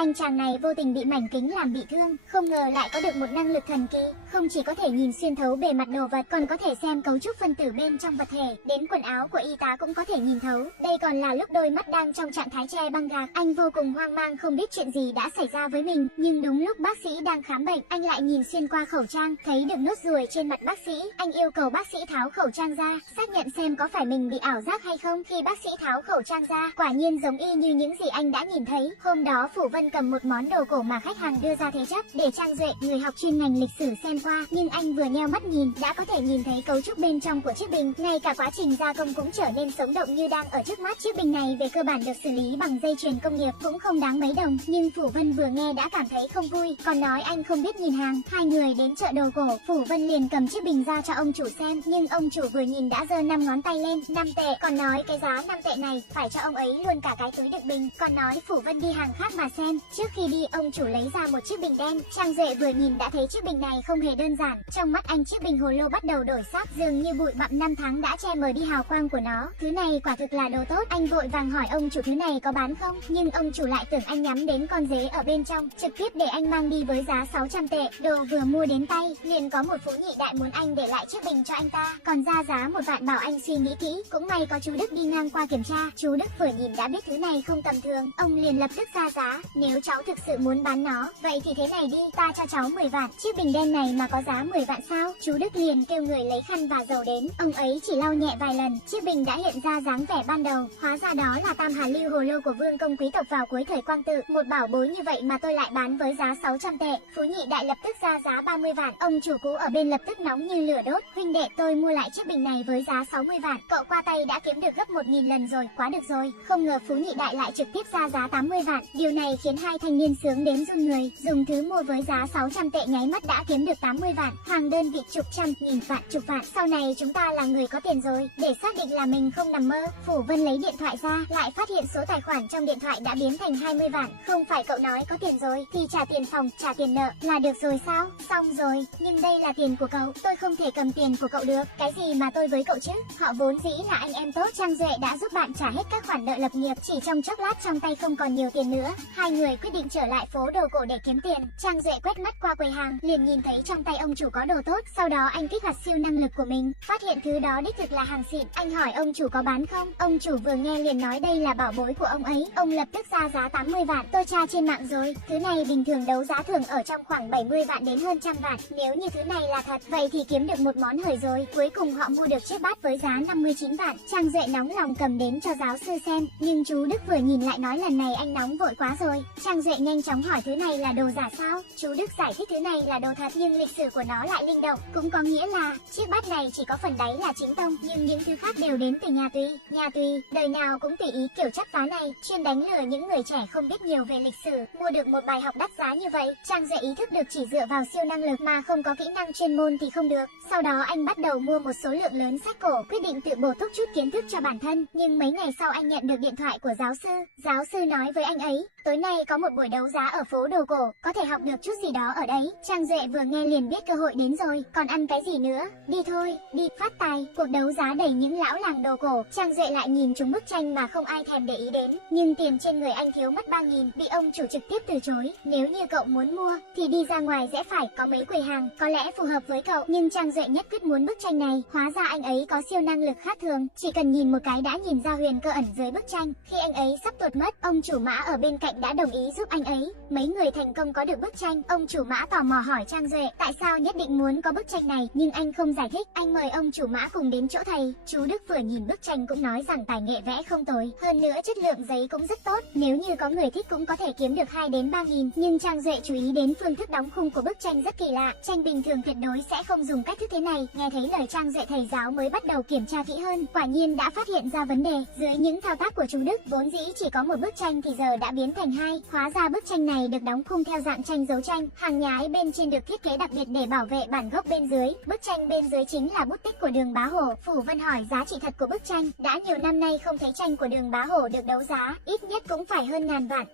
anh chàng này vô tình bị mảnh kính làm bị thương, không ngờ lại có được một năng lực thần kỳ, không chỉ có thể nhìn xuyên thấu bề mặt đồ vật, còn có thể xem cấu trúc phân tử bên trong vật thể, đến quần áo của y tá cũng có thể nhìn thấu. Đây còn là lúc đôi mắt đang trong trạng thái che băng gạc, anh vô cùng hoang mang không biết chuyện gì đã xảy ra với mình, nhưng đúng lúc bác sĩ đang khám bệnh, anh lại nhìn xuyên qua khẩu trang, thấy được nốt ruồi trên mặt bác sĩ. Anh yêu cầu bác sĩ tháo khẩu trang ra, xác nhận xem có phải mình bị ảo giác hay không. Khi bác sĩ tháo khẩu trang ra, quả nhiên giống y như những gì anh đã nhìn thấy. Hôm đó Phủ Vân cầm một món đồ cổ mà khách hàng đưa ra thế chấp để Trang Duệ, người học chuyên ngành lịch sử xem qua, nhưng anh vừa nheo mắt nhìn đã có thể nhìn thấy cấu trúc bên trong của chiếc bình, ngay cả quá trình gia công cũng trở nên sống động như đang ở trước mắt. Chiếc bình này về cơ bản được xử lý bằng dây chuyền công nghiệp, cũng không đáng mấy đồng, nhưng Phủ Vân vừa nghe đã cảm thấy không vui, còn nói anh không biết nhìn hàng. Hai người đến chợ đồ cổ, Phủ Vân liền cầm chiếc bình ra cho ông chủ xem, nhưng ông chủ vừa nhìn đã giơ 5 ngón tay lên, 5 tệ, còn nói cái giá 5 tệ này phải cho ông ấy luôn cả cái túi đựng bình, còn nói Phủ Vân đi hàng khác mà xem. Trước khi đi, ông chủ lấy ra một chiếc bình đen. Trang Duệ vừa nhìn đã thấy chiếc bình này không hề đơn giản, trong mắt anh chiếc bình hồ lô bắt đầu đổi sắc, dường như bụi bặm năm tháng đã che mờ đi hào quang của nó. Thứ này quả thực là đồ tốt. Anh vội vàng hỏi ông chủ thứ này có bán không, nhưng ông chủ lại tưởng anh nhắm đến con dế ở bên trong, trực tiếp để anh mang đi với giá 600 tệ. Đồ vừa mua đến tay, liền có một phú nhị đại muốn anh để lại chiếc bình cho anh ta, còn ra giá 1 vạn bảo anh suy nghĩ kỹ. Cũng may có chú Đức đi ngang qua kiểm tra, chú Đức vừa nhìn đã biết thứ này không tầm thường, ông liền lập tức ra giá, nếu cháu thực sự muốn bán nó, vậy thì thế này đi, ta cho cháu 10 vạn. Chiếc bình đen này mà có giá 10 vạn sao? Chú Đức liền kêu người lấy khăn và dầu đến, ông ấy chỉ lau nhẹ vài lần, chiếc bình đã hiện ra dáng vẻ ban đầu, hóa ra đó là Tam Hà Lưu hồ lô của vương công quý tộc vào cuối thời Quang Tự. Một bảo bối như vậy mà tôi lại bán với giá 600 tệ. Phú nhị đại lập tức ra giá 30 vạn. Ông chủ cũ ở bên lập tức nóng như lửa đốt, huynh đệ, tôi mua lại chiếc bình này với giá 60 vạn, cậu qua tay đã kiếm được gấp 1000 lần rồi, quá được rồi. Không ngờ Phú nhị đại lại trực tiếp ra giá 80 vạn. Điều này khiến hai thanh niên sướng đến run người, dùng thứ mua với giá 600 tệ nháy mắt đã kiếm được 80 vạn, hàng đơn vị chục trăm, nghìn vạn, chục vạn. Sau này chúng ta là người có tiền rồi. Để xác định là mình không nằm mơ, Phủ Vân lấy điện thoại ra, lại phát hiện số tài khoản trong điện thoại đã biến thành 20 vạn. Không phải cậu nói có tiền rồi thì trả tiền phòng, trả tiền nợ là được rồi sao? Xong rồi, nhưng đây là tiền của cậu, tôi không thể cầm tiền của cậu được. Cái gì mà tôi với cậu chứ? Họ vốn dĩ là anh em tốt. Trang Duệ đã giúp bạn trả hết các khoản nợ lập nghiệp, chỉ trong chốc lát trong tay không còn nhiều tiền nữa. Hai người quyết định trở lại phố đồ cổ để kiếm tiền. Trang Duệ quét mắt qua quầy hàng, liền nhìn thấy trong tay ông chủ có đồ tốt, sau đó anh kích hoạt siêu năng lực của mình, phát hiện thứ đó đích thực là hàng xịn. Anh hỏi ông chủ có bán không, ông chủ vừa nghe liền nói đây là bảo bối của ông ấy. Ông lập tức ra giá 80 vạn. Tôi tra trên mạng rồi, thứ này bình thường đấu giá thường ở trong khoảng 70 vạn đến hơn trăm vạn. Nếu như thứ này là thật, vậy thì kiếm được một món hời rồi. Cuối cùng họ mua được chiếc bát với giá 59 vạn. Trang Duệ nóng lòng cầm đến cho giáo sư xem, nhưng chú Đức vừa nhìn lại nói lần này anh nóng vội quá rồi. Trang Duệ nhanh chóng hỏi thứ này là đồ giả sao? Chú Đức giải thích thứ này là đồ thật, nhưng lịch sử của nó lại linh động, cũng có nghĩa là chiếc bát này chỉ có phần đáy là chính tông, nhưng những thứ khác đều đến từ nhà Tùy. Nhà Tùy đời nào cũng tùy ý kiểu chấp phá này, chuyên đánh lừa những người trẻ không biết nhiều về lịch sử. Mua được một bài học đắt giá như vậy, Trang Duệ ý thức được chỉ dựa vào siêu năng lực mà không có kỹ năng chuyên môn thì không được. Sau đó anh bắt đầu mua một số lượng lớn sách cổ, quyết định tự bổ túc chút kiến thức cho bản thân. Nhưng mấy ngày sau anh nhận được điện thoại của giáo sư. Giáo sư nói với anh ấy, tối nay có một buổi đấu giá ở phố đồ cổ, có thể học được chút gì đó ở đấy. Trang Duệ vừa nghe liền biết cơ hội đến rồi, còn ăn cái gì nữa, đi thôi, đi phát tài. Cuộc đấu giá đầy những lão làng đồ cổ. Trang Duệ lại nhìn chúng bức tranh mà không ai thèm để ý đến, nhưng tiền trên người anh thiếu mất 3.000, bị ông chủ trực tiếp từ chối. Nếu như cậu muốn mua thì đi ra ngoài rẽ phải, có mấy quầy hàng có lẽ phù hợp với cậu. Nhưng Trang Duệ nhất quyết muốn bức tranh này, hóa ra anh ấy có siêu năng lực khác thường, chỉ cần nhìn một cái đã nhìn ra huyền cơ ẩn dưới bức tranh. Khi anh ấy sắp tuột mất, ông chủ Mã ở bên cạnh đã đồng ý giúp anh ấy. Mấy người thành công có được bức tranh. Ông chủ Mã tò mò hỏi Trang Duệ tại sao nhất định muốn có bức tranh này, nhưng anh không giải thích. Anh mời ông chủ Mã cùng đến chỗ thầy. Chú Đức vừa nhìn bức tranh cũng nói rằng tài nghệ vẽ không tồi, hơn nữa chất lượng giấy cũng rất tốt, nếu như có người thích cũng có thể kiếm được 2 đến 3.000. Nhưng Trang Duệ chú ý đến phương thức đóng khung của bức tranh rất kỳ lạ, tranh bình thường tuyệt đối sẽ không dùng cách thức thế này. Nghe thấy lời Trang Duệ, thầy giáo mới bắt đầu kiểm tra kỹ hơn, quả nhiên đã phát hiện ra vấn đề. Dưới những thao tác của chú Đức, vốn dĩ chỉ có một bức tranh thì giờ đã biến thành 2. Hóa ra bức tranh này được đóng khung theo dạng tranh dấu tranh, hàng nhái bên trên được thiết kế đặc biệt để bảo vệ bản gốc bên dưới. Bức tranh bên dưới chính là bút tích của Đường Bá Hổ. Phủ Vân hỏi giá trị thật của bức tranh, đã nhiều năm nay không thấy tranh của Đường Bá Hổ được đấu giá, ít nhất cũng phải hơn ngàn vạn.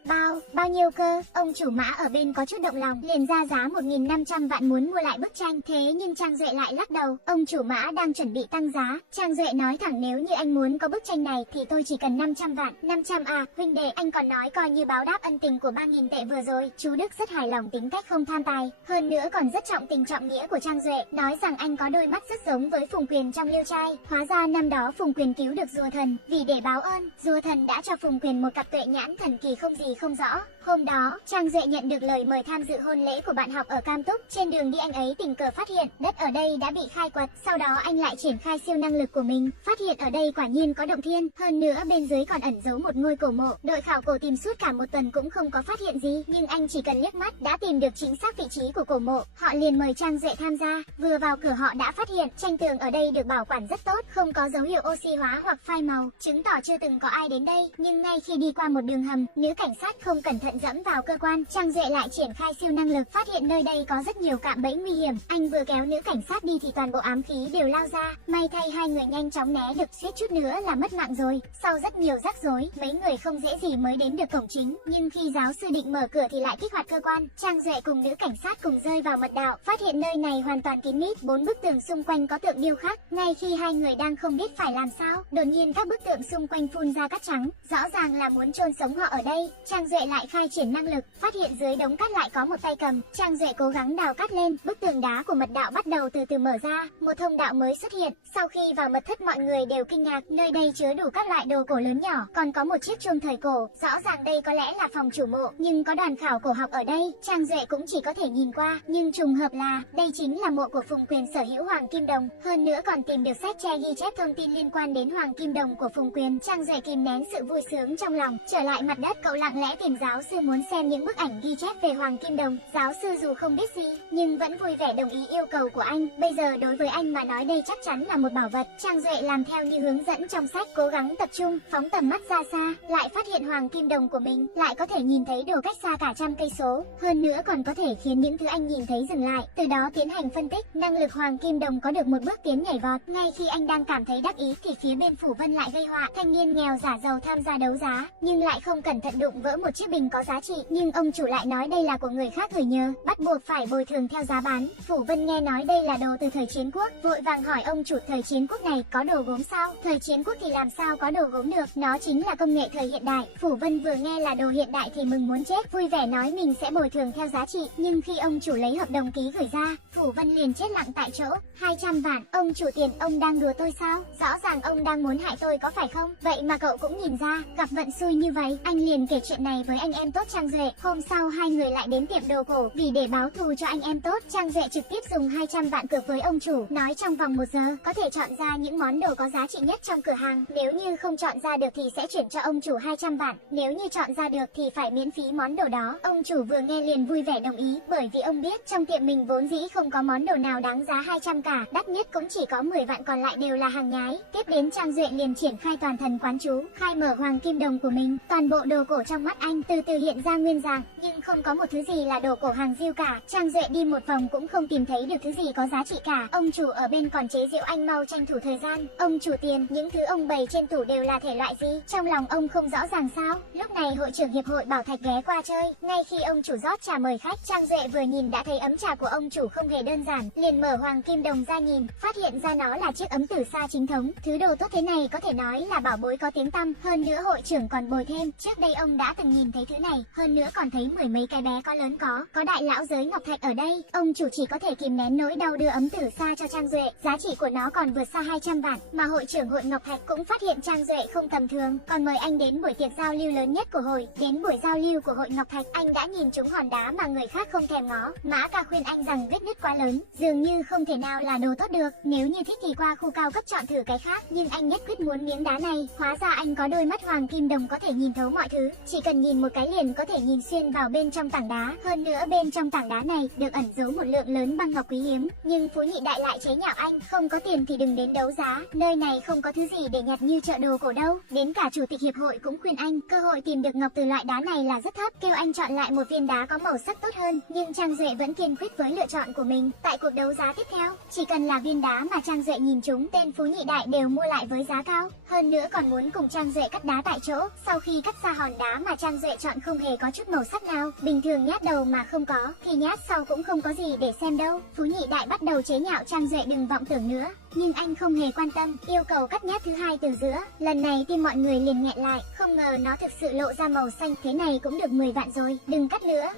Bao nhiêu cơ? Ông chủ Mã ở bên có chút động lòng, liền ra giá 1.500 vạn muốn mua lại bức tranh. Thế nhưng Trang Duệ lại lắc đầu, ông chủ Mã đang chuẩn bị tăng giá. Trang Duệ nói thẳng, nếu như anh muốn có bức tranh này thì tôi chỉ cần 500 vạn. 500 à, huynh đệ, anh còn nói coi như bảo báo đáp ân tình của 3.000 tệ vừa rồi, chú Đức rất hài lòng tính cách không tham tài, hơn nữa còn rất trọng tình trọng nghĩa của Trang Duệ, nói rằng anh có đôi mắt rất giống với Phùng Quyền trong Liêu Trai. Hóa ra năm đó Phùng Quyền cứu được rùa thần, vì để báo ơn, rùa thần đã cho Phùng Quyền một cặp tuệ nhãn thần kỳ không gì không rõ. Hôm đó, Trang Duệ nhận được lời mời tham dự hôn lễ của bạn học ở Cam Túc. Trên đường đi anh ấy tình cờ phát hiện đất ở đây đã bị khai quật, sau đó anh lại triển khai siêu năng lực của mình, phát hiện ở đây quả nhiên có động thiên, hơn nữa bên dưới còn ẩn giấu một ngôi cổ mộ. Đội khảo cổ tìm suốt cả một tuần cũng không có phát hiện gì, nhưng anh chỉ cần liếc mắt đã tìm được chính xác vị trí của cổ mộ. Họ liền mời Trang Duệ tham gia. Vừa vào cửa họ đã phát hiện tranh tường ở đây được bảo quản rất tốt, không có dấu hiệu oxy hóa hoặc phai màu, chứng tỏ chưa từng có ai đến đây. Nhưng ngay khi đi qua một đường hầm, nữ cảnh sát không cẩn thận dẫm vào cơ quan, Trang Duệ lại triển khai siêu năng lực, phát hiện nơi đây có rất nhiều cạm bẫy nguy hiểm. Anh vừa kéo nữ cảnh sát đi thì toàn bộ ám khí đều lao ra, may thay hai người nhanh chóng né được, suýt chút nữa là mất mạng rồi. Sau rất nhiều rắc rối, mấy người không dễ gì mới đến được cổng chính, nhưng khi giáo sư định mở cửa thì lại kích hoạt cơ quan. Trang Duệ cùng nữ cảnh sát cùng rơi vào mật đạo, phát hiện nơi này hoàn toàn kín mít, 4 bức tường xung quanh có tượng điêu khắc. Ngay khi hai người đang không biết phải làm sao, đột nhiên các bức tượng xung quanh phun ra cát trắng, rõ ràng là muốn chôn sống họ ở đây. Trang Duệ lại khai triển năng lực, phát hiện dưới đống cát lại có một tay cầm. Trang Duệ cố gắng đào cát lên, bức tường đá của mật đạo bắt đầu từ từ mở ra, một thông đạo mới xuất hiện. Sau khi vào mật thất mọi người đều kinh ngạc, nơi đây chứa đủ các loại đồ cổ lớn nhỏ, còn có một chiếc chuông thời cổ, rõ ràng đây có lẽ là phòng chủ mộ, nhưng có đoàn khảo cổ học ở đây. Trang Duệ cũng chỉ có thể nhìn qua, nhưng trùng hợp là đây chính là mộ của Phùng Quyền sở hữu Hoàng Kim Đồng, hơn nữa còn tìm được sách tre ghi chép thông tin liên quan đến Hoàng Kim Đồng của Phùng Quyền. Trang Duệ kìm nén sự vui sướng trong lòng, trở lại mặt đất, cậu lặng lẽ tìm giáo sư muốn xem những bức ảnh ghi chép về Hoàng Kim Đồng. Giáo sư dù không biết gì, nhưng vẫn vui vẻ đồng ý yêu cầu của anh. Bây giờ đối với anh mà nói đây chắc chắn là một bảo vật. Trang Duệ làm theo như hướng dẫn trong sách, cố gắng tập trung, phóng tầm mắt ra xa, lại phát hiện Hoàng Kim Đồng của mình lại có thể nhìn thấy đồ cách xa cả trăm cây số, hơn nữa còn có thể khiến những thứ anh nhìn thấy dừng lại, từ đó tiến hành phân tích. Năng lực Hoàng Kim Đồng có được một bước tiến nhảy vọt. Ngay khi anh đang cảm thấy đắc ý thì phía bên Phủ Vân lại gây họa. Thanh niên nghèo giả giàu tham gia đấu giá, nhưng lại không cẩn thận đụng vỡ một chiếc bình có giá trị, nhưng ông chủ lại nói đây là của người khác gửi nhờ, bắt buộc phải bồi thường theo giá bán. Phủ Vân nghe nói đây là đồ từ thời Chiến Quốc, vội vàng hỏi ông chủ thời Chiến Quốc này có đồ gốm sao? Thời Chiến Quốc thì làm sao có đồ gốm được, nó chính là công nghệ thời hiện đại. Phủ Vân vừa nghe là đồ hiện đại thì mừng muốn chết, vui vẻ nói mình sẽ bồi thường theo giá trị, nhưng khi ông chủ lấy hợp đồng ký gửi ra, Phủ Vân liền chết lặng tại chỗ. 200 vạn, ông chủ tiền, ông đang đùa tôi sao? Rõ ràng ông đang muốn hại tôi có phải không? Vậy mà cậu cũng nhìn ra, gặp vận xui như vậy. Anh liền kể chuyện này với anh em tốt Trang Duệ. Hôm sau hai người lại đến tiệm đồ cổ, vì để báo thù cho anh em tốt, Trang Duệ trực tiếp dùng 200 vạn cược với ông chủ, nói trong vòng 1 giờ có thể chọn ra những món đồ có giá trị nhất trong cửa hàng, nếu như không chọn ra được thì sẽ chuyển cho ông chủ 200 vạn, nếu như chọn ra được thì phải miễn phí món đồ đó. Ông chủ vừa nghe liền vui vẻ đồng ý, bởi vì ông biết trong tiệm mình vốn dĩ không có món đồ nào đáng giá 200 cả, đắt nhất cũng chỉ có 10 vạn, còn lại đều là hàng nhái. Tiếp đến Trang Duệ liền triển khai toàn thần quán chú, khai mở Hoàng Kim Đồng của mình. Toàn bộ đồ cổ trong mắt anh từ từ hiện ra nguyên dạng, nhưng không có một thứ gì là đồ cổ hàng diêu cả. Trang Duệ đi một vòng cũng không tìm thấy được thứ gì có giá trị cả. Ông chủ ở bên còn chế giễu anh mau tranh thủ thời gian. Ông chủ tiền, những thứ ông bày trên tủ đều là thể loại gì? Trong lòng ông không rõ ràng sao? Lúc này hội trưởng hiệp hội Bảo Thạch ghé qua chơi. Ngay khi ông chủ rót trà mời khách, Trang Duệ vừa nhìn đã thấy ấm trà của ông chủ không hề đơn giản, liền mở Hoàng Kim Đồng ra nhìn, phát hiện ra nó là chiếc ấm từ xa chính thống. Thứ đồ tốt thế này có thể nói là bảo bối có tiếng tăm, hơn nữa hội trưởng còn bồi thêm, trước đây ông đã từng nhìn thấy thứ này, hơn nữa còn thấy mười mấy cái bé có lớn có đại lão giới ngọc thạch ở đây. Ông chủ chỉ có thể kìm nén nỗi đau đưa ấm từ xa cho Trang Duệ, giá trị của nó còn vượt xa 200 vạn, mà hội trưởng hội Ngọc Thạch cũng phát hiện Trang Duệ không tầm thường, còn mời anh đến buổi tiệc giao lưu lớn nhất của hội. Đến buổi giao lưu của hội Ngọc Thạch, anh đã nhìn trúng hòn đá mà người khác không thèm ngó. Mã Ca khuyên anh rằng vết nứt quá lớn, dường như không thể nào là đồ tốt được, nếu như thích thì qua khu cao cấp chọn thử cái khác, nhưng anh nhất quyết muốn miếng đá này. Hóa ra anh có đôi mắt Hoàng Kim Đồng có thể nhìn thấu mọi thứ, chỉ cần nhìn một cái liền có thể nhìn xuyên vào bên trong tảng đá, hơn nữa bên trong tảng đá này được ẩn giấu một lượng lớn băng ngọc quý hiếm. Nhưng Phú Nhị Đại lại chế nhạo anh, không có tiền thì đừng đến đấu giá, nơi này không có thứ gì để nhặt như chợ đồ cổ đâu. Đến cả chủ tịch hiệp hội cũng khuyên anh, cơ hội tìm được ngọc từ loại đá này là rất thấp, kêu anh chọn lại một viên đá có màu sắc tốt hơn, nhưng Trang Duệ vẫn kiên quyết với lựa chọn của mình. Tại cuộc đấu giá tiếp theo, chỉ cần là viên đá mà Trang Duệ nhìn trúng, tên Phú Nhị Đại đều mua lại với giá cao, hơn nữa còn muốn cùng Trang Duệ cắt đá tại chỗ. Sau khi cắt ra hòn đá mà Trang Duệ chọn không hề có chút màu sắc nào, bình thường nhát đầu mà không có, thì nhát sau cũng không có gì để xem đâu. Phú Nhị Đại bắt đầu chế nhạo Trang Duệ đừng vọng tưởng nữa. nhưng anh không hề quan tâm, yêu cầu cắt nhát thứ hai từ giữa. Lần này tim mọi người liền nghẹn lại, không ngờ nó thực sự lộ ra màu xanh, thế này cũng được 10 vạn rồi, đừng cắt nữa,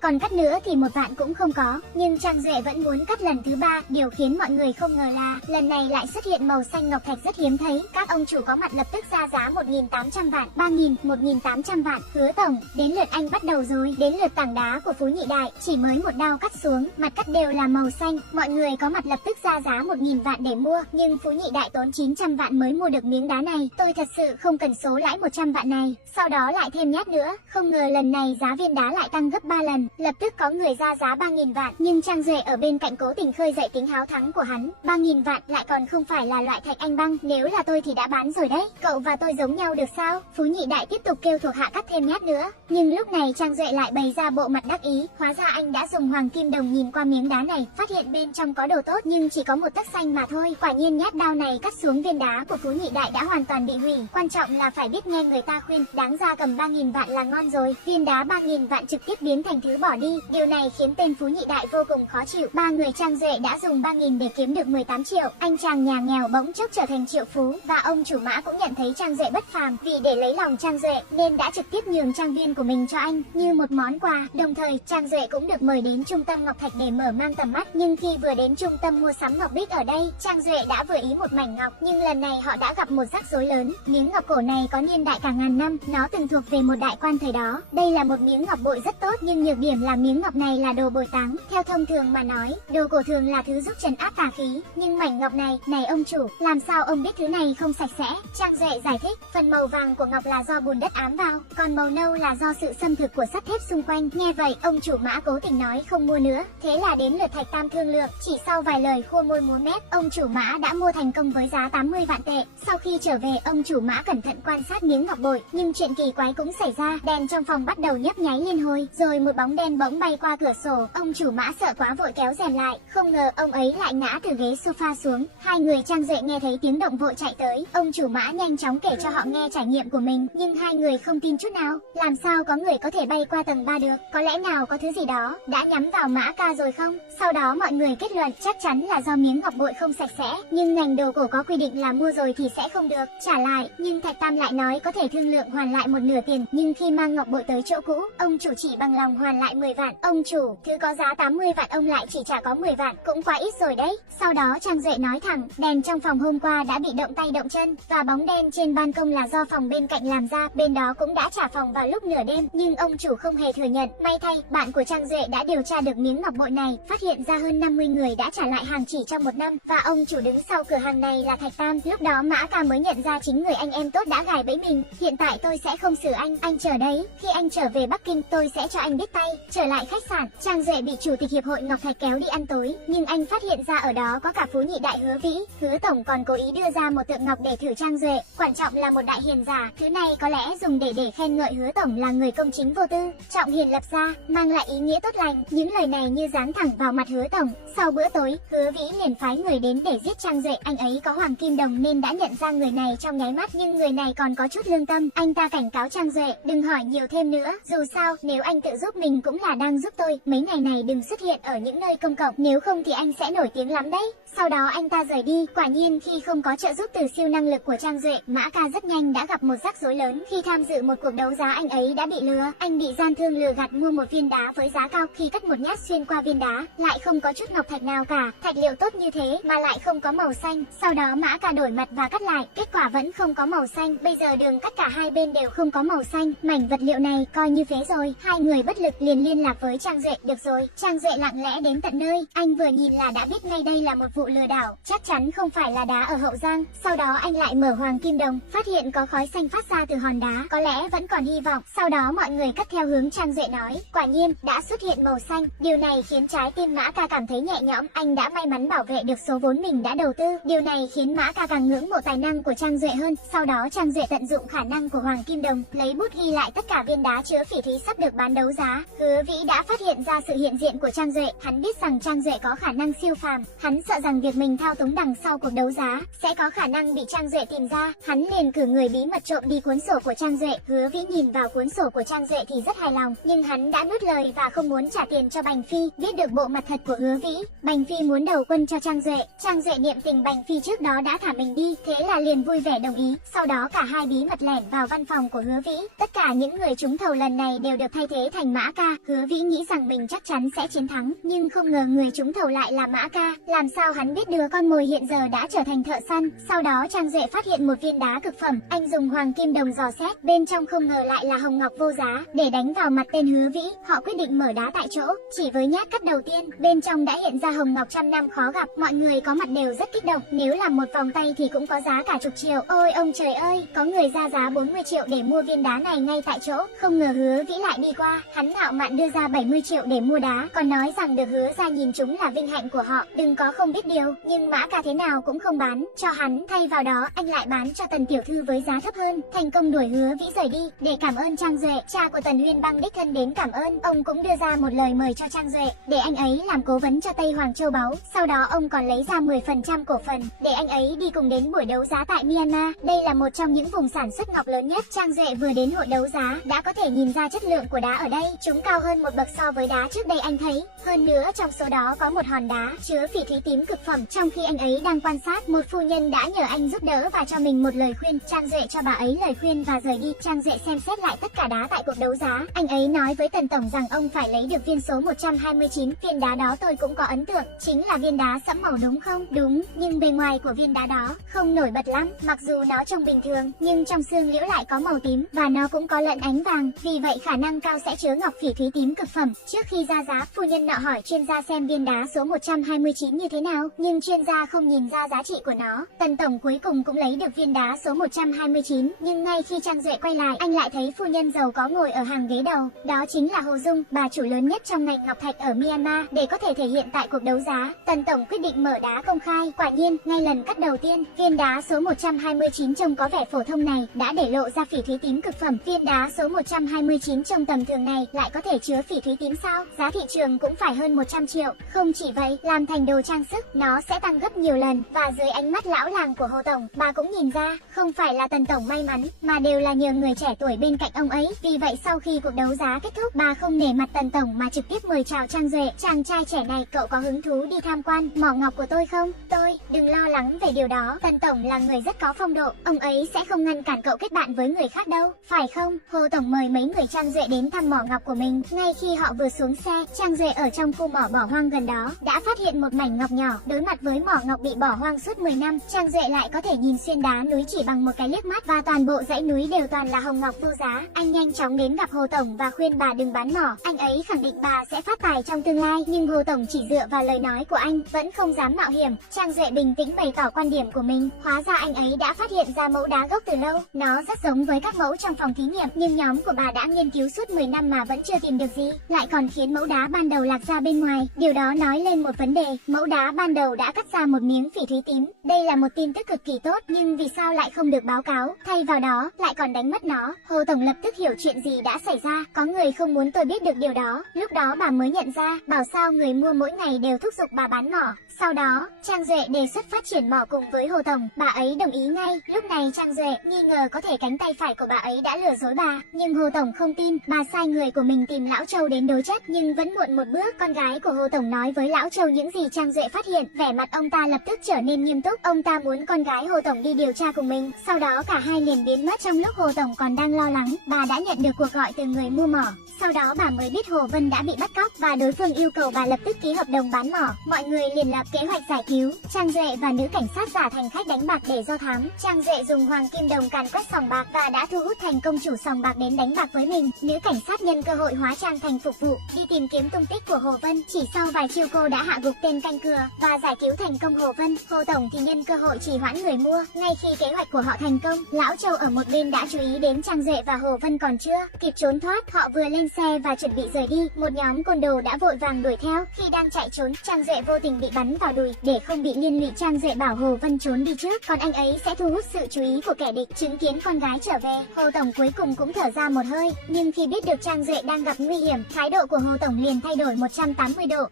còn cắt nữa thì 1 vạn cũng không có. Nhưng Trang Duệ vẫn muốn cắt lần thứ 3, điều khiến mọi người không ngờ là lần này lại xuất hiện màu xanh ngọc thạch rất hiếm thấy. Các ông chủ có mặt lập tức ra giá 1.800 vạn, 3.000, 1.800 vạn. Hứa tổng, đến lượt anh bắt đầu rồi. Đến lượt tảng đá của Phú Nhị Đại, chỉ mới một đao cắt xuống, mặt cắt đều là màu xanh. Mọi người có mặt lập tức ra giá 1.000 vạn để mua, nhưng Phú Nhị Đại tốn 900 vạn mới mua được miếng đá này. Tôi thật sự không cần số lãi 100 vạn này. Sau đó lại thêm nhát nữa, không ngờ lần này giá viên đá lại tăng gấp 3 lần. Lập tức có người ra giá 3.000 vạn, nhưng Trang Duệ ở bên cạnh cố tình khơi dậy tính háo thắng của hắn. 3.000 vạn lại còn không phải là loại thạch anh băng, nếu là tôi thì đã bán rồi đấy. Cậu và tôi giống nhau được sao? Phú Nhị Đại tiếp tục kêu thuộc hạ cắt thêm nhát nữa, nhưng lúc này Trang Duệ lại bày ra bộ mặt đắc ý. Hóa ra anh đã dùng hoàng kim đồng nhìn qua miếng đá này, phát hiện bên trong có đồ tốt nhưng chỉ có một tấc xanh mà thôi. Quả nhiên nhát đao này cắt xuống viên đá của Phú Nhị Đại đã hoàn toàn bị hủy. Quan trọng là phải biết nghe người ta khuyên, đáng ra cầm 3.000 vạn là ngon rồi. Viên đá 3.000 vạn trực tiếp biến thành thứ bỏ đi. Điều này khiến tên Phú Nhị Đại vô cùng khó chịu. Ba người Trang Duệ đã dùng 3.000 để kiếm được 18 triệu. Anh chàng nhà nghèo bỗng chốc trở thành triệu phú, và ông chủ Mã cũng nhận thấy Trang Duệ bất phàm, vì để lấy lòng Trang Duệ nên đã trực tiếp nhường trang viên của mình cho anh như một món quà. Đồng thời Trang Duệ cũng được mời đến trung tâm ngọc thạch để mở mang tầm mắt. Nhưng khi vừa đến trung tâm mua sắm ngọc bích ở đây, Trang Duệ đã vừa ý một mảnh ngọc, nhưng lần này họ đã gặp một rắc rối lớn. Miếng ngọc cổ này có niên đại cả ngàn năm, nó từng thuộc về một đại quan thời đó. Đây là một miếng ngọc bội rất tốt, nhưng nhược điểm là miếng ngọc này là đồ bồi táng. Theo thông thường mà nói, đồ cổ thường là thứ giúp trấn áp tà khí, nhưng mảnh ngọc này, này ông chủ, làm sao ông biết thứ này không sạch sẽ? Trang Duệ giải thích, phần màu vàng của ngọc là do bùn đất ám vào, còn màu nâu là do sự xâm thực của sắt thép xung quanh. Nghe vậy, ông chủ Mã cố tình nói không mua nữa. Thế là đến lượt Thạch Tam thương lượng, chỉ sau vài lời khua môi múa mép, ông chủ Mã đã mua thành công với giá 80 vạn tệ. Sau khi trở về, ông chủ Mã cẩn thận quan sát miếng ngọc bội, nhưng chuyện kỳ quái cũng xảy ra. Đèn trong phòng bắt đầu nhấp nháy liên hồi, rồi một bóng đen bỗng bay qua cửa sổ. Ông chủ Mã sợ quá vội kéo rèm lại, không ngờ ông ấy lại ngã từ ghế sofa xuống. Hai người Trang Duệ nghe thấy tiếng động vội chạy tới. Ông chủ Mã nhanh chóng kể cho họ nghe trải nghiệm của mình, nhưng hai người không tin chút nào. Làm sao có người có thể bay qua tầng 3 được? Có lẽ nào có thứ gì đó đã nhắm vào Mã ca rồi không? Sau đó mọi người kết luận chắc chắn là do miếng ngọc bội không sạch sẽ, nhưng ngành đồ cổ có quy định là mua rồi thì sẽ không được trả lại. Nhưng Thạch Tam lại nói có thể thương lượng hoàn lại một nửa tiền, nhưng khi mang ngọc bội tới chỗ cũ, ông chủ chỉ bằng lòng hoàn lại 10 vạn. Ông chủ, thứ có giá 80 vạn ông lại chỉ trả có 10 vạn, cũng quá ít rồi đấy. Sau đó Trang Duệ nói thẳng, đèn trong phòng hôm qua đã bị động tay động chân, và bóng đen trên ban công là do phòng bên cạnh làm ra, bên đó cũng đã trả phòng vào lúc nửa đêm, nhưng ông chủ không hề thừa nhận. May thay, bạn của Trang Duệ đã điều tra được miếng ngọc bội này, phát hiện ra hơn 50 người đã trả lại hàng chỉ trong 1 năm, và ông chủ đứng sau cửa hàng này là Thạch Tam. Lúc đó Mã ca mới nhận ra chính người anh em tốt đã gài bẫy mình. Hiện tại tôi sẽ không xử anh chờ đấy, khi anh trở về Bắc Kinh tôi sẽ cho anh biết tay. Trở lại khách sạn, Trang Duệ bị chủ tịch hiệp hội Ngọc Thạch kéo đi ăn tối, nhưng anh phát hiện ra ở đó có cả Phú Nhị Đại Hứa Vĩ. Hứa tổng còn cố ý đưa ra một tượng ngọc để thử Trang Duệ, quan trọng là một đại hiền giả, thứ này có lẽ dùng để khen ngợi Hứa tổng là người công chính vô tư, trọng hiền lập gia, mang lại ý nghĩa tốt lành. Những lời này như giáng thẳng vào mặt Hứa tổng. Sau bữa tối, Hứa Vĩ liền phái người đến để giết Trang Duệ. Anh ấy có hoàng kim đồng nên đã nhận ra người này trong nháy mắt, nhưng người này còn có chút lương tâm. Anh ta cảnh cáo Trang Duệ đừng hỏi nhiều thêm nữa, dù sao nếu anh tự giúp mình cũng là đang giúp tôi. Mấy ngày này đừng xuất hiện ở những nơi công cộng, nếu không thì anh sẽ nổi tiếng lắm đấy. Sau đó anh ta rời đi. Quả nhiên khi không có trợ giúp từ siêu năng lực của Trang Duệ, Mã ca rất nhanh đã gặp một rắc rối lớn. Khi tham dự một cuộc đấu giá, anh ấy đã bị lừa. Anh bị gian thương lừa gạt mua một viên đá với giá cao, khi cắt một nhát xuyên qua viên đá lại không có chút ngọc thạch nào cả. Thạch liệu tốt như thế mà lại không có màu xanh. Sau đó Mã ca đổi mặt và cắt lại, kết quả vẫn không có màu xanh. Bây giờ đường cắt cả hai bên đều không có màu xanh, mảnh vật liệu này coi như phế rồi. Hai người bất lực liền liên lạc với Trang Duệ. Được rồi, Trang Duệ lặng lẽ đến tận nơi, anh vừa nhìn là đã biết ngay đây là một vụ lừa đảo, chắc chắn không phải là đá ở Hậu Giang. Sau đó anh lại mở hoàng kim đồng, phát hiện có khói xanh phát ra từ hòn đá, có lẽ vẫn còn hy vọng. Sau đó mọi người cắt theo hướng Trang Duệ nói, quả nhiên đã xuất hiện màu xanh. Điều này khiến trái tim Mã ca cảm thấy nhẹ nhõm, anh đã may mắn bảo vệ được số vốn mình đã đầu tư. Điều này khiến Mã ca càng ngưỡng mộ tài năng của Trang Duệ hơn. Sau đó Trang Duệ tận dụng khả năng của hoàng kim đồng, lấy bút ghi lại tất cả viên đá chứa phỉ thúy sắp được bán đấu giá. Hứa Vĩ đã phát hiện ra sự hiện diện của Trang Duệ, hắn biết rằng Trang Duệ có khả năng siêu phàm, hắn sợ rằng việc mình thao túng đằng sau cuộc đấu giá sẽ có khả năng bị Trang Duệ tìm ra. Hắn liền cử người bí mật trộm đi cuốn sổ của Trang Duệ. Hứa Vĩ nhìn vào cuốn sổ của Trang Duệ thì rất hài lòng, nhưng hắn đã nuốt lời và không muốn trả tiền cho Bành Phi. Biết được bộ mặt thật của Hứa Vĩ, Bành Phi muốn đầu quân cho Trang Duệ, Trang Duệ niệm tình Bành Phi trước đó đã thả mình đi, thế là liền vui vẻ đồng ý. Sau đó cả hai bí mật lẻn vào văn phòng của Hứa Vĩ. Tất cả những người trúng thầu lần này đều được thay thế thành Mã Ca. Hứa Vĩ nghĩ rằng mình chắc chắn sẽ chiến thắng, nhưng không ngờ người trúng thầu lại là Mã Ca. Làm sao hắn biết đứa con mồi hiện giờ đã trở thành thợ săn? Sau đó Trang Duệ phát hiện một viên đá cực phẩm, anh dùng hoàng kim đồng dò xét, bên trong không ngờ lại là hồng ngọc vô giá. Để đánh vào mặt tên Hứa Vĩ, họ quyết định mở đá tại chỗ. Chỉ với nhát cắt đầu tiên, bên trong đã hiện ra hồng ngọc trăm năm khó gặp. Mọi người có mặt đều rất kích động, nếu làm một vòng tay thì cũng có giá cả chục triệu. Ôi ông trời ơi, có người ra giá 40 triệu để mua viên đá này ngay tại chỗ. Không ngờ Hứa Vĩ lại đi qua, hắn ngạo mạn đưa ra 70 triệu để mua đá, còn nói rằng được Hứa ra nhìn chúng là vinh hạnh của họ. Đừng có không biết điều, nhưng Mã Ca thế nào cũng không bán cho hắn, thay vào đó anh lại bán cho Tần tiểu thư với giá thấp hơn. Thành công đuổi Hứa Vĩ rời đi. Để cảm ơn Trang Duệ, cha của Tần Uyên Băng đích thân đến cảm ơn. Ông cũng đưa ra một lời mời cho Trang Duệ để anh ấy làm cố vấn cho Tây Hoàng Châu Báu. Sau đó ông còn lấy ra 10% cổ phần để anh ấy đi cùng đến buổi đấu giá tại Myanmar. Đây là một trong những vùng sản xuất ngọc lớn nhất. Trang Duệ vừa đến hội đấu giá đã có thể nhìn ra chất lượng của đá ở đây, chúng cao hơn một bậc so với đá trước đây anh thấy. Hơn nữa trong số đó có một hòn đá chứa phỉ thúy tím cực phẩm. Trong khi anh ấy đang quan sát, một phu nhân đã nhờ anh giúp đỡ và cho mình một lời khuyên. Trang Duệ cho bà ấy lời khuyên và rời đi. Trang Duệ xem xét lại tất cả đá tại cuộc đấu giá. Anh ấy nói với Tần tổng rằng ông phải lấy được viên số 129. Viên đá đó tôi cũng có ấn tượng, chính là viên đá sẫm màu đúng không? Đúng, nhưng bề ngoài của viên đá đó không nổi bật lắm. Mặc dù nó trông bình thường, nhưng trong xương liễu lại có màu tím và nó cũng có lẫn ánh vàng. Vì vậy khả năng cao sẽ chứa ngọc phỉ thúy tím cực phẩm. Trước khi ra giá, phu nhân nọ hỏi chuyên gia xem viên đá số 129 như thế nào, nhưng chuyên gia không nhìn ra giá trị của nó. Tần tổng cuối cùng cũng lấy được viên đá số 129, nhưng ngay khi Trang Duệ quay lại, anh lại thấy phu nhân giàu có ngồi ở hàng ghế đầu. Đó chính là Hồ Dung, bà chủ lớn nhất trong ngành ngọc thạch ở Myanmar. Để có thể thể hiện tại cuộc đấu giá, Tần tổng quyết định mở đá công khai. Quả nhiên, ngay lần cắt đầu tiên, viên đá số 129 trông có vẻ phổ thông này đã để lộ ra phỉ thúy tím cực phẩm. Viên đá số 129 trông tầm thường này lại có thể chứa phỉ thúy tím sao? Giá thị trường cũng phải hơn 100 triệu. Không chỉ vậy, làm thành đồ trang sức, nó sẽ tăng gấp nhiều lần. Và dưới ánh mắt lão làng của Hồ tổng, bà cũng nhìn ra, không phải là Tần tổng may mắn, mà đều là nhờ người trẻ tuổi bên cạnh ông ấy. Vì vậy sau khi cuộc đấu giá kết thúc, bà không nể mặt Tần tổng mà trực tiếp mời chào Trang Duệ. Chàng trai trẻ này, cậu có hứng thú đi tham quan mỏ ngọc của tôi không? Tôi, đừng lo lắng về điều đó. Tần tổng là người rất có phong độ, ông ấy sẽ không ngăn cản cậu kết bạn với người khác đâu, phải không? Hồ tổng mời mấy người Trang Duệ đến thăm mỏ ngọc của mình. Ngay khi họ vừa xuống xe, Trang Duệ ở trong khu mỏ bỏ hoang gần đó đã phát hiện một mảnh ngọc nhỏ. Đối mặt với mỏ ngọc bị bỏ hoang suốt 10 năm, Trang Duệ lại có thể nhìn xuyên đá núi chỉ bằng một cái liếc mắt, và toàn bộ dãy núi đều toàn là hồng ngọc vô giá. Anh nhanh chóng đến gặp Hồ tổng và khuyên bà đừng bán mỏ. Anh ấy khẳng định bà sẽ phát tài trong tương lai, nhưng Hồ tổng chỉ dựa vào lời nói của anh, vẫn không dám mạo hiểm. Trang Duệ bình tĩnh bày tỏ quan điểm của mình. Hóa ra anh ấy đã phát hiện ra mẫu đá gốc từ lâu. Nó rất giống với các mẫu trong phòng thí nghiệm, nhưng nhóm của bà đã nghiên cứu suốt 10 năm mà vẫn chưa tìm được gì, lại còn khiến mẫu đá ban đầu lạc ra bên ngoài. Điều đó nói lên một vấn đề, mẫu đá ban đầu đã cắt ra một miếng phỉ thúy tím. Đây là một tin tức cực kỳ tốt, nhưng vì sao lại không được báo cáo, thay vào đó lại còn đánh mất nó? Hồ tổng lập tức hiểu chuyện gì đã xảy ra. Có người không muốn tôi biết được điều đó. Lúc đó bà mới nhận ra, bảo sao người mua mỗi ngày đều thúc giục bà bán mỏ. Sau đó, Trang Duệ đề xuất phát triển mỏ cùng với Hồ tổng, bà ấy đồng ý ngay. Lúc này Trang Duệ nghi ngờ có thể cánh tay phải của bà ấy đã lừa dối bà, nhưng Hồ tổng không tin. Bà sai người của mình tìm Lão Châu đến đối chất, nhưng vẫn muộn một bước. Con gái của Hồ tổng nói với Lão Châu những gì Trang Duệ phát hiện, vẻ mặt ông ta lập tức trở nên nghiêm túc. Ông ta muốn con gái Hồ tổng đi điều tra cùng mình. Sau đó cả hai liền biến mất. Trong lúc Hồ tổng còn đang lo lắng, bà đã nhận được cuộc gọi từ người mua mỏ. Sau đó bà mới biết Hồ Vân đã bị bắt cóc và đối phương yêu cầu bà lập tức ký hợp đồng bán mỏ. Mọi người liền lập kế hoạch giải cứu. Trang Duệ và nữ cảnh sát giả thành khách đánh bạc để do thám. Trang Duệ dùng hoàng kim đồng càn quét sòng bạc và đã thu hút thành công chủ sòng bạc đến đánh bạc với mình. Nữ cảnh sát nhân cơ hội hóa trang thành phục vụ, đi tìm kiếm tung tích của Hồ Vân. Chỉ sau vài chiêu cô đã hạ gục tên canh cừa và giải cứu thành công Hồ Vân. Hồ tổng thì nhân cơ hội trì hoãn người mua. Ngay khi kế hoạch của họ thành công, Lão Châu ở một bên đã chú ý đến Trang Duệ và Hồ Vân còn chưa kịp trốn thoát. Họ vừa lên xe và chuẩn bị rời đi, một nhóm côn đồ đã vội vàng đuổi theo. Khi đang chạy trốn, Trang Duệ vô tình bị bắn vào đùi. Để không bị liên lụy, Trang Duệ bảo Hồ Vân trốn đi trước, còn anh ấy sẽ thu hút sự chú ý của kẻ địch. Chứng kiến con gái trở về, Hồ tổng cuối cùng cũng thở ra một hơi. Nhưng khi biết được Trang Duệ đang gặp nguy hiểm, thái độ của Hồ tổng liền thay đổi 180 độ.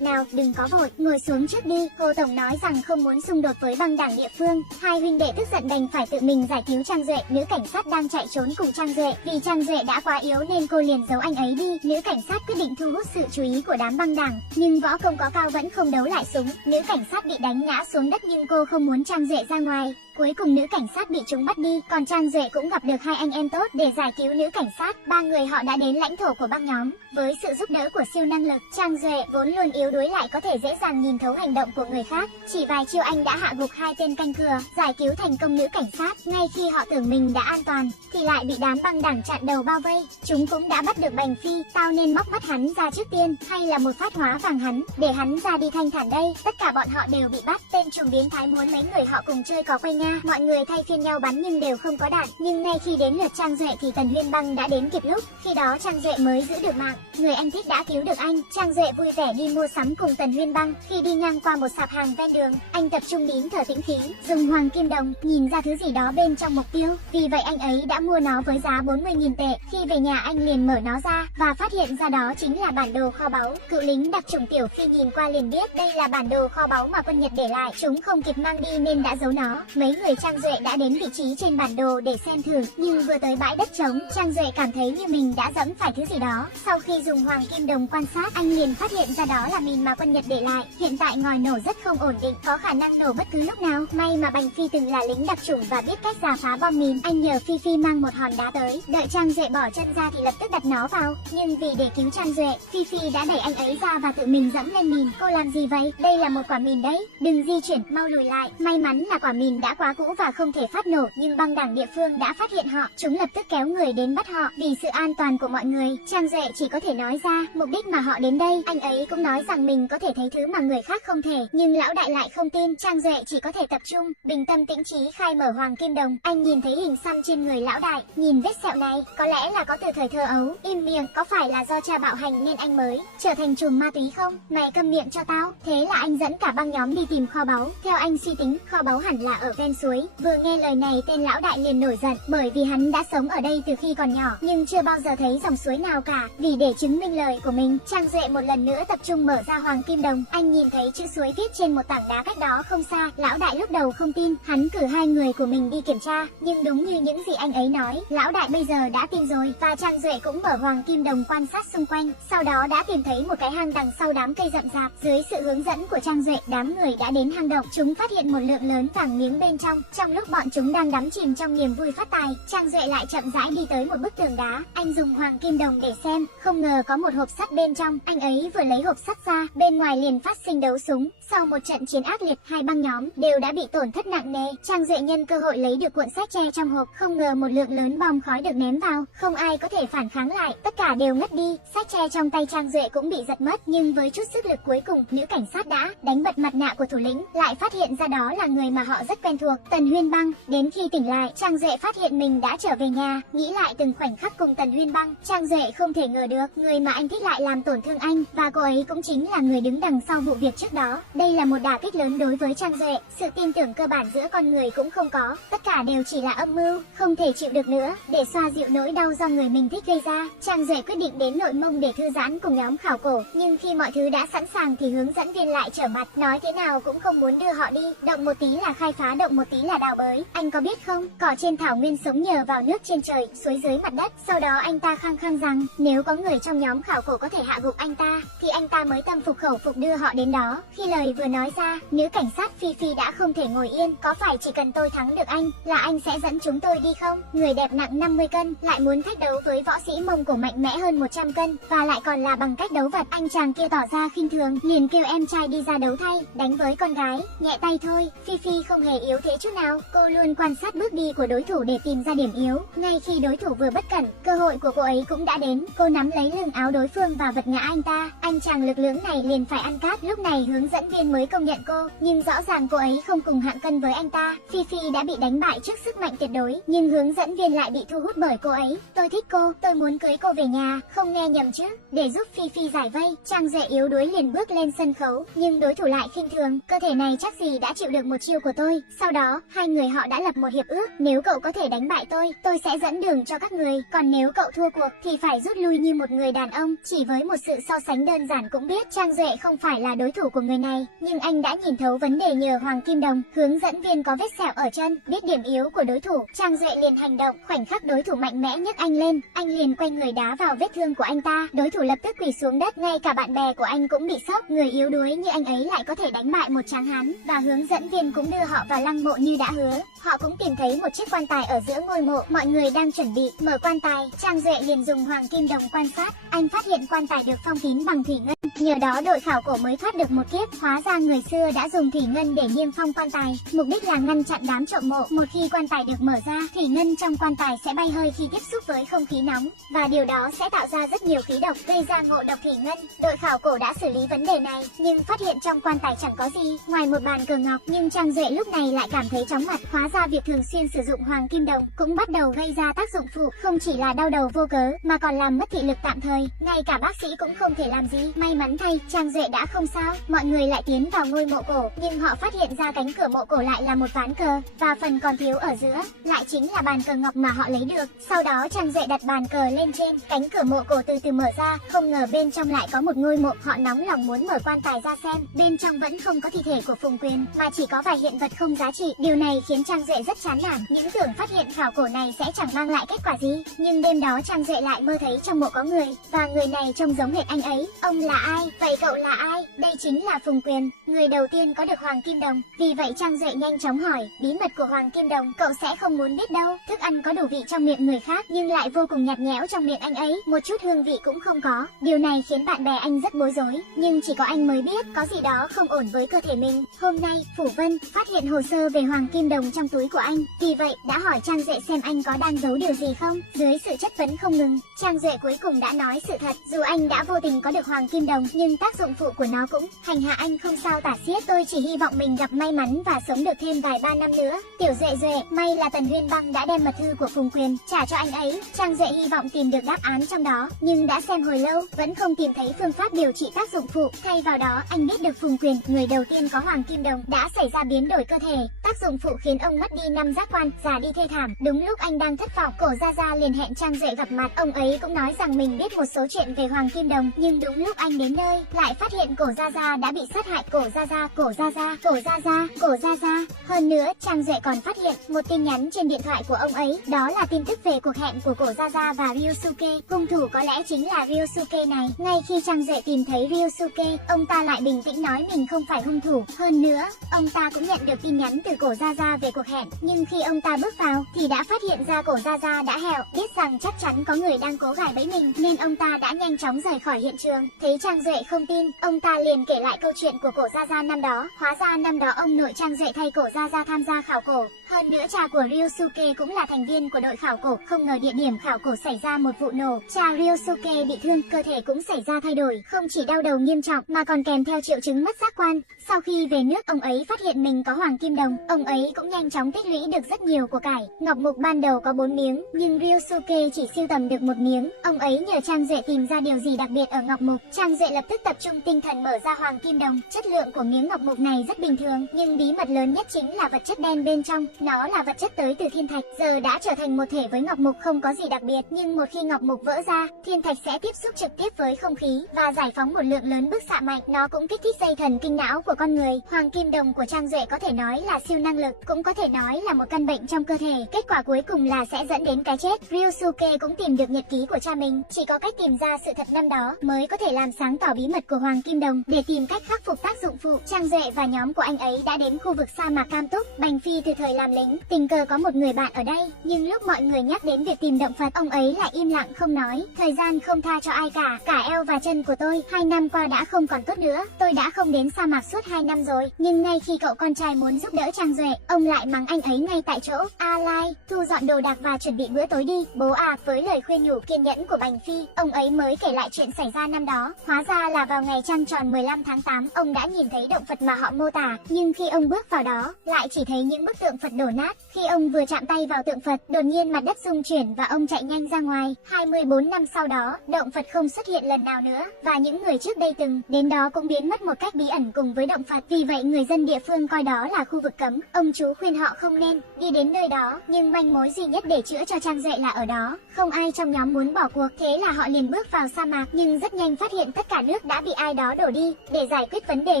Nào, đừng có vội, ngồi xuống trước đi. Hồ tổng nói rằng không muốn xung đột với băng đảng địa phương. Hai huynh đệ tức giận đành phải tự mình giải cứu Trang Duệ. Nữ cảnh sát đang chạy trốn cùng Trang Duệ, vì Trang Duệ đã quá yếu nên cô liền giấu anh ấy đi. đi, nữ cảnh sát quyết định thu hút sự chú ý của đám băng đảng, nhưng võ công có cao vẫn không đấu lại súng. Nữ cảnh sát bị đánh ngã xuống đất nhưng cô không muốn Trang Duệ ra ngoài. Cuối cùng nữ cảnh sát bị chúng bắt đi, còn Trang Duệ cũng gặp được hai anh em tốt để giải cứu nữ cảnh sát. Ba người họ đã đến lãnh thổ của băng nhóm. Với sự giúp đỡ của siêu năng lực, Trang Duệ vốn luôn yếu đuối lại có thể dễ dàng nhìn thấu hành động của người khác. Chỉ vài chiêu anh đã hạ gục hai tên canh cửa, giải cứu thành công nữ cảnh sát. Ngay khi họ tưởng mình đã an toàn, thì lại bị đám băng đảng chặn đầu bao vây. Chúng cũng đã bắt được Bành Phi. Tao nên móc mắt hắn ra trước tiên, hay là một phát hóa vàng hắn, để hắn ra đi thanh thản đây. Tất cả bọn họ đều bị bắt. Tên trùm biến thái muốn mấy người họ cùng chơi có quay Nga. Mọi người thay phiên nhau bắn nhưng đều không có đạn. Nhưng ngay khi đến lượt Trang Duệ thì Tần Huyên Băng đã đến kịp lúc. Khi đó Trang Duệ mới giữ được mạng. Người anh thích đã cứu được anh. Trang Duệ vui vẻ đi mua sắm cùng Tần Huyên Băng. Khi đi ngang qua một sạp hàng ven đường, anh tập trung nín thở tĩnh khí, dùng hoàng kim đồng nhìn ra thứ gì đó bên trong mục tiêu. Vì vậy anh ấy đã mua nó với giá 40.000 tệ. Khi về nhà anh liền mở nó ra và phát hiện ra đó chính là bản đồ kho báu. Cựu lính đặc chủng Tiểu Phi nhìn qua liền biết đây là bản đồ kho báu mà quân Nhật để lại. Chúng không kịp mang đi nên đã giấu nó. Mấy người Trang Duệ đã đến vị trí trên bản đồ để xem thử, nhưng vừa tới bãi đất trống, Trang Duệ cảm thấy như mình đã dẫm phải thứ gì đó. Sau khi dùng hoàng kim đồng quan sát, anh liền phát hiện ra đó là mìn mà quân Nhật để lại. Hiện tại ngòi nổ rất không ổn định, có khả năng nổ bất cứ lúc nào. May mà Bành Phi từng là lính đặc chủng và biết cách rà phá bom mìn. Anh nhờ Phi Phi mang một hòn đá tới, đợi Trang Duệ bỏ chân ra thì lập tức đặt nó vào. Nhưng vì để cứu Trang Duệ, Phi Phi đã đẩy anh ấy ra và tự mình dẫm lên mìn. Cô làm gì vậy? Đây là một quả mìn đấy, đừng di chuyển, mau lùi lại. May mắn là quả mìn đã quá cũ và không thể phát nổ, nhưng băng đảng địa phương đã phát hiện họ. Chúng lập tức kéo người đến bắt họ. Vì sự an toàn của mọi người, Trang Duệ chỉ có thể nói ra mục đích mà họ đến đây. Anh ấy cũng nói rằng mình có thể thấy thứ mà người khác không thể, nhưng lão đại lại không tin. Trang Duệ chỉ có thể tập trung, bình tâm tĩnh trí khai mở hoàng kim đồng. Anh nhìn thấy hình xăm trên người lão đại, nhìn vết sẹo này, có lẽ là có từ thời thơ ấu. Im miệng, có phải là do cha bạo hành nên anh mới trở thành trùm ma túy không? Mày câm miệng cho tao. Thế là anh dẫn cả băng nhóm đi tìm kho báu. Theo anh suy tính, kho báu hẳn là ở ven suối. Vừa nghe lời này, tên lão đại liền nổi giận, bởi vì hắn đã sống ở đây từ khi còn nhỏ, nhưng chưa bao giờ thấy dòng suối nào cả. Vì để chứng minh lời của mình, Trang Duệ một lần nữa tập trung mở ra hoàng kim đồng. Anh nhìn thấy chữ suối viết trên một tảng đá cách đó không xa. Lão đại lúc đầu không tin, hắn cử hai người của mình đi kiểm tra, nhưng đúng như những gì anh ấy nói, lão đại bây giờ đã tin rồi. Và Trang Duệ cũng mở hoàng kim đồng quan sát xung quanh, sau đó đã tìm thấy một cái hang đằng sau đám cây rậm rạp. Dưới sự hướng dẫn của Trang Duệ, đám người đã đến hang động. Chúng phát hiện một lượng lớn vàng miếng bên trong. Trong lúc bọn chúng đang đắm chìm trong niềm vui phát tài, Trang Duệ lại chậm rãi đi tới một bức tường đá. Anh dùng hoàng kim đồng để xem, không ngờ có một hộp sắt bên trong. Anh ấy vừa lấy hộp sắt ra, bên ngoài liền phát sinh đấu súng. Sau một trận chiến ác liệt, hai băng nhóm đều đã bị tổn thất nặng nề. Trang Duệ nhân cơ hội lấy được cuộn sách tre trong hộp, không ngờ một lượng lớn bom khói được ném vào, không ai có thể phản kháng lại, tất cả đều ngất đi. Sách tre trong tay Trang Duệ cũng bị giật mất, nhưng với chút sức lực cuối cùng, nữ cảnh sát đã đánh bật mặt nạ của thủ lĩnh, lại phát hiện ra đó là người mà họ rất quen thuộc, Tần Huyên Băng. Đến khi tỉnh lại, Trang Duệ phát hiện mình đã trở về nhà, nghĩ lại từng khoảnh khắc cùng Tần Huyên Băng, Trang Duệ không thể ngờ được, người mà anh thích lại làm tổn thương anh, và cô ấy cũng chính là người đứng đằng sau vụ việc trước đó. Đây là một đả kích lớn đối với Trang Duệ, sự tin tưởng cơ bản giữa con người cũng không có, tất cả đều chỉ là âm mưu, không thể chịu được nữa. Để xoa dịu nỗi đau do người mình thích gây ra, Trang Duệ quyết định đến Nội Mông để thư giãn cùng nhóm khảo cổ, nhưng khi mọi thứ đã sẵn sàng thì hướng dẫn viên lại trở mặt, nói thế nào cũng không muốn đưa họ đi, động một tí là khai phá, động một tí là đào bới. Anh có biết không, cỏ trên thảo nguyên sống nhờ vào nước trên trời, suối dưới mặt đất. Sau đó anh ta khăng khăng rằng nếu có người trong nhóm khảo cổ có thể hạ gục anh ta, thì anh ta mới tâm phục khẩu phục đưa họ đến đó. Khi lời vừa nói ra, nữ cảnh sát Phi Phi đã không thể ngồi yên. Có phải chỉ cần tôi thắng được anh là anh sẽ dẫn chúng tôi đi không? Người đẹp nặng 50 cân lại muốn thách đấu với võ sĩ Mông Cổ mạnh mẽ hơn 100 cân, và lại còn là bằng cách đấu vật. Anh chàng kia tỏ ra khinh thường, liền kêu em trai đi ra đấu thay, đánh với con gái, nhẹ tay thôi. Phi Phi không hề yếu thế chút nào, cô luôn quan sát bước đi của đối thủ để tìm ra điểm yếu. Ngay khi đối thủ vừa bất cẩn, cơ hội của cô ấy cũng đã đến. Cô nắm lấy lưng áo đối phương và vật ngã anh ta. Anh chàng lực lưỡng này liền phải ăn cát. Lúc này hướng dẫn viên mới công nhận cô, nhưng rõ ràng cô ấy không cùng hạng cân với anh ta. Phi Phi đã bị đánh bại trước sức mạnh tuyệt đối, nhưng hướng dẫn viên lại bị thu hút bởi cô ấy. Tôi thích cô, tôi muốn cưới cô về nhà, không nghe nhầm chứ? Để giúp Phi Phi giải vây, Trang Duệ yếu đuối liền bước lên sân khấu, nhưng đối thủ lại khinh thường. Cơ thể này chắc gì đã chịu được một chiêu của tôi. Sau đó đó, hai người họ đã lập một hiệp ước, nếu cậu có thể đánh bại tôi sẽ dẫn đường cho các người, còn nếu cậu thua cuộc thì phải rút lui như một người đàn ông. Chỉ với một sự so sánh đơn giản cũng biết Trang Duệ không phải là đối thủ của người này, nhưng anh đã nhìn thấu vấn đề nhờ Hoàng Kim Đồng. Hướng dẫn viên có vết sẹo ở chân, biết điểm yếu của đối thủ, Trang Duệ liền hành động. Khoảnh khắc đối thủ mạnh mẽ nhấc anh lên, anh liền quay người đá vào vết thương của anh ta. Đối thủ lập tức quỳ xuống đất, ngay cả bạn bè của anh cũng bị sốc. Người yếu đuối như anh ấy lại có thể đánh bại một tráng hán, và hướng dẫn viên cũng đưa họ vào lăng mộ như đã hứa. Họ cũng tìm thấy một chiếc quan tài ở giữa ngôi mộ, mọi người đang chuẩn bị mở quan tài. Trang Duệ liền dùng Hoàng Kim Đồng quan sát, anh phát hiện quan tài được phong kín bằng thủy ngân, nhờ đó đội khảo cổ mới thoát được một kiếp. Hóa ra người xưa đã dùng thủy ngân để niêm phong quan tài, mục đích là ngăn chặn đám trộm mộ. Một khi quan tài được mở ra, thủy ngân trong quan tài sẽ bay hơi khi tiếp xúc với không khí nóng, và điều đó sẽ tạo ra rất nhiều khí độc, gây ra ngộ độc thủy ngân. Đội khảo cổ đã xử lý vấn đề này, nhưng phát hiện trong quan tài chẳng có gì ngoài một bàn cờ ngọc. Nhưng Trang Duệ lúc này lại cảm thấy chóng mặt. Hóa ra việc thường xuyên sử dụng Hoàng Kim Đồng cũng bắt đầu gây ra tác dụng phụ, không chỉ là đau đầu vô cớ mà còn làm mất thị lực tạm thời, ngay cả bác sĩ cũng không thể làm gì. May mắn thay, Trang Duệ đã không sao. Mọi người lại tiến vào ngôi mộ cổ, nhưng họ phát hiện ra cánh cửa mộ cổ lại là một ván cờ, và phần còn thiếu ở giữa lại chính là bàn cờ ngọc mà họ lấy được. Sau đó Trang Duệ đặt bàn cờ lên trên, cánh cửa mộ cổ từ từ mở ra, không ngờ bên trong lại có một ngôi mộ. Họ nóng lòng muốn mở quan tài ra xem, bên trong vẫn không có thi thể của Phùng Quyền, mà chỉ có vài hiện vật không giá trị. Điều này khiến Trang Duệ rất chán nản, những tưởng phát hiện khảo cổ này sẽ chẳng mang lại kết quả gì. Nhưng đêm đó Trang Duệ lại mơ thấy trong mộ có người, và người này trông giống hệt anh ấy. Ông là ai? Vậy cậu là ai? Đây chính là Phùng Quyền, người đầu tiên có được Hoàng Kim Đồng. Vì vậy Trang Duệ nhanh chóng hỏi, bí mật của Hoàng Kim Đồng cậu sẽ không muốn biết đâu. Thức ăn có đủ vị trong miệng người khác, nhưng lại vô cùng nhạt nhẽo trong miệng anh ấy, một chút hương vị cũng không có. Điều này khiến bạn bè anh rất bối rối, nhưng chỉ có anh mới biết có gì đó không ổn với cơ thể mình. Hôm nay, Phủ Vân phát hiện hồ sơ về Hoàng Kim Đồng trong túi của anh, vì vậy đã hỏi Trang Duệ xem anh có đang giấu điều gì không. Dưới sự chất vấn không ngừng, Trang Duệ cuối cùng đã nói sự thật. Dù anh đã vô tình có được Hoàng Kim Đồng, nhưng tác dụng phụ của nó cũng hành hạ anh không sao tả xiết. Tôi chỉ hy vọng mình gặp may mắn và sống được thêm vài ba năm nữa. Tiểu Duệ Duệ, may là Tần Huyên Băng đã đem mật thư của Phùng Quyền trả cho anh ấy. Trang Duệ hy vọng tìm được đáp án trong đó, nhưng đã xem hồi lâu vẫn không tìm thấy phương pháp điều trị tác dụng phụ. Thay vào đó, anh biết được Phùng Quyền, người đầu tiên có Hoàng Kim Đồng, đã xảy ra biến đổi cơ thể. Tác dụng phụ khiến ông mất đi 5 giác quan, già đi thê thảm. Đúng lúc anh đang thất vọng, Cổ Gia Gia liền hẹn Trang Duệ gặp mặt. Ông ấy cũng nói rằng mình biết một số chuyện về Hoàng Kim Đồng, nhưng đúng lúc anh đến nơi, lại phát hiện Cổ Gia Gia đã bị sát hại. Cổ Gia Gia, Cổ Gia Gia, Cổ Gia Gia, Cổ Gia Gia. Hơn nữa, Trang Duệ còn phát hiện một tin nhắn trên điện thoại của ông ấy, đó là tin tức về cuộc hẹn của Cổ Gia Gia và Ryosuke. Hung thủ có lẽ chính là Ryosuke này. Ngay khi Trang Duệ tìm thấy Ryosuke, ông ta lại bình tĩnh nói mình không phải hung thủ. Hơn nữa, ông ta cũng nhận được tin nhắn từ Cổ Gia Gia về cuộc hẹn, nhưng khi ông ta bước vào thì đã phát hiện ra Cổ Gia Gia đã hẹo. Biết rằng chắc chắn có người đang cố gài bẫy mình, nên ông ta đã nhanh chóng rời khỏi hiện trường. Thấy Trang Duệ không tin, ông ta liền kể lại câu chuyện của Cổ Gia Gia năm đó. Hóa ra năm đó ông nội Trang Duệ thay Cổ Gia Gia tham gia khảo cổ. Hơn nữa cha của Ryosuke cũng là thành viên của đội khảo cổ. Không ngờ địa điểm khảo cổ xảy ra một vụ nổ, cha Ryosuke bị thương, cơ thể cũng xảy ra thay đổi, không chỉ đau đầu nghiêm trọng mà còn kèm theo triệu chứng mất giác quan. Sau khi về nước, ông ấy phát hiện mình có Hoàng Kim Đồng, ông ấy cũng nhanh chóng tích lũy được rất nhiều của cải. Ngọc mục ban đầu có 4 miếng, nhưng Ryosuke chỉ sưu tầm được 1 miếng. Ông ấy nhờ Trang Duệ tìm ra điều gì đặc biệt ở ngọc mục. Trang Duệ lập tức tập trung tinh thần mở ra Hoàng Kim Đồng. Chất lượng của miếng ngọc mục này rất bình thường, nhưng bí mật lớn nhất chính là vật chất đen bên trong. Nó là vật chất tới từ thiên thạch, giờ đã trở thành một thể với ngọc mục, không có gì đặc biệt. Nhưng một khi ngọc mục vỡ ra, thiên thạch sẽ tiếp xúc trực tiếp với không khí và giải phóng một lượng lớn bức xạ mạnh. Nó cũng kích thích dây thần kinh não của con người. Hoàng Kim Đồng của Trang Duệ có thể nói là siêu năng lực, cũng có thể nói là một căn bệnh trong cơ thể. Kết quả cuối cùng là sẽ dẫn đến cái chết. Ryosuke cũng tìm được nhật ký của cha mình, chỉ có cách tìm ra sự thật năm đó mới có thể làm sáng tỏ bí mật của Hoàng Kim Đồng. Để tìm cách khắc phục tác dụng phụ, Trang Duệ và nhóm của anh ấy đã đến khu vực sa mạc Cam Túc. Bành Phi từ thời làm lính, tình cờ có một người bạn ở đây, nhưng lúc mọi người nhắc đến việc tìm động Phật, ông ấy lại im lặng không nói. Thời gian không tha cho ai cả eo và chân của tôi 2 năm qua đã không còn tốt nữa. Tôi đã không đến sa mạc suốt 2 năm rồi. Nhưng ngay khi cậu con trai muốn giúp đỡ Trang Duệ, ông lại mắng anh ấy ngay tại chỗ. A Lai, thu dọn đồ đạc và chuẩn bị bữa tối đi, bố à. Với lời khuyên nhủ kiên nhẫn của Bành Phi, ông ấy mới kể lại chuyện xảy ra năm đó. Hóa ra là vào ngày trăng tròn 15 tháng 8, ông đã nhìn thấy động Phật mà họ mô tả, nhưng khi ông bước vào đó, lại chỉ thấy những bức tượng Phật đổ nát. Khi ông vừa chạm tay vào tượng Phật, đột nhiên mặt đất rung chuyển và ông chạy nhanh ra ngoài. 24 năm sau đó, động Phật không xuất hiện lần nào nữa, và những người trước đây từng đến đó cũng biến mất một cách bí ẩn cùng với động Phật. Vì vậy người dân địa phương coi đó là khu vực cấm. Ông chú khuyên họ không nên đi đến nơi đó, nhưng manh mối duy nhất để chữa cho Trang Duệ là ở đó. Không ai trong nhóm muốn bỏ cuộc, thế là họ liền bước vào sa mạc, nhưng rất nhanh phát hiện tất cả nước đã bị ai đó đổ đi. Để giải quyết vấn đề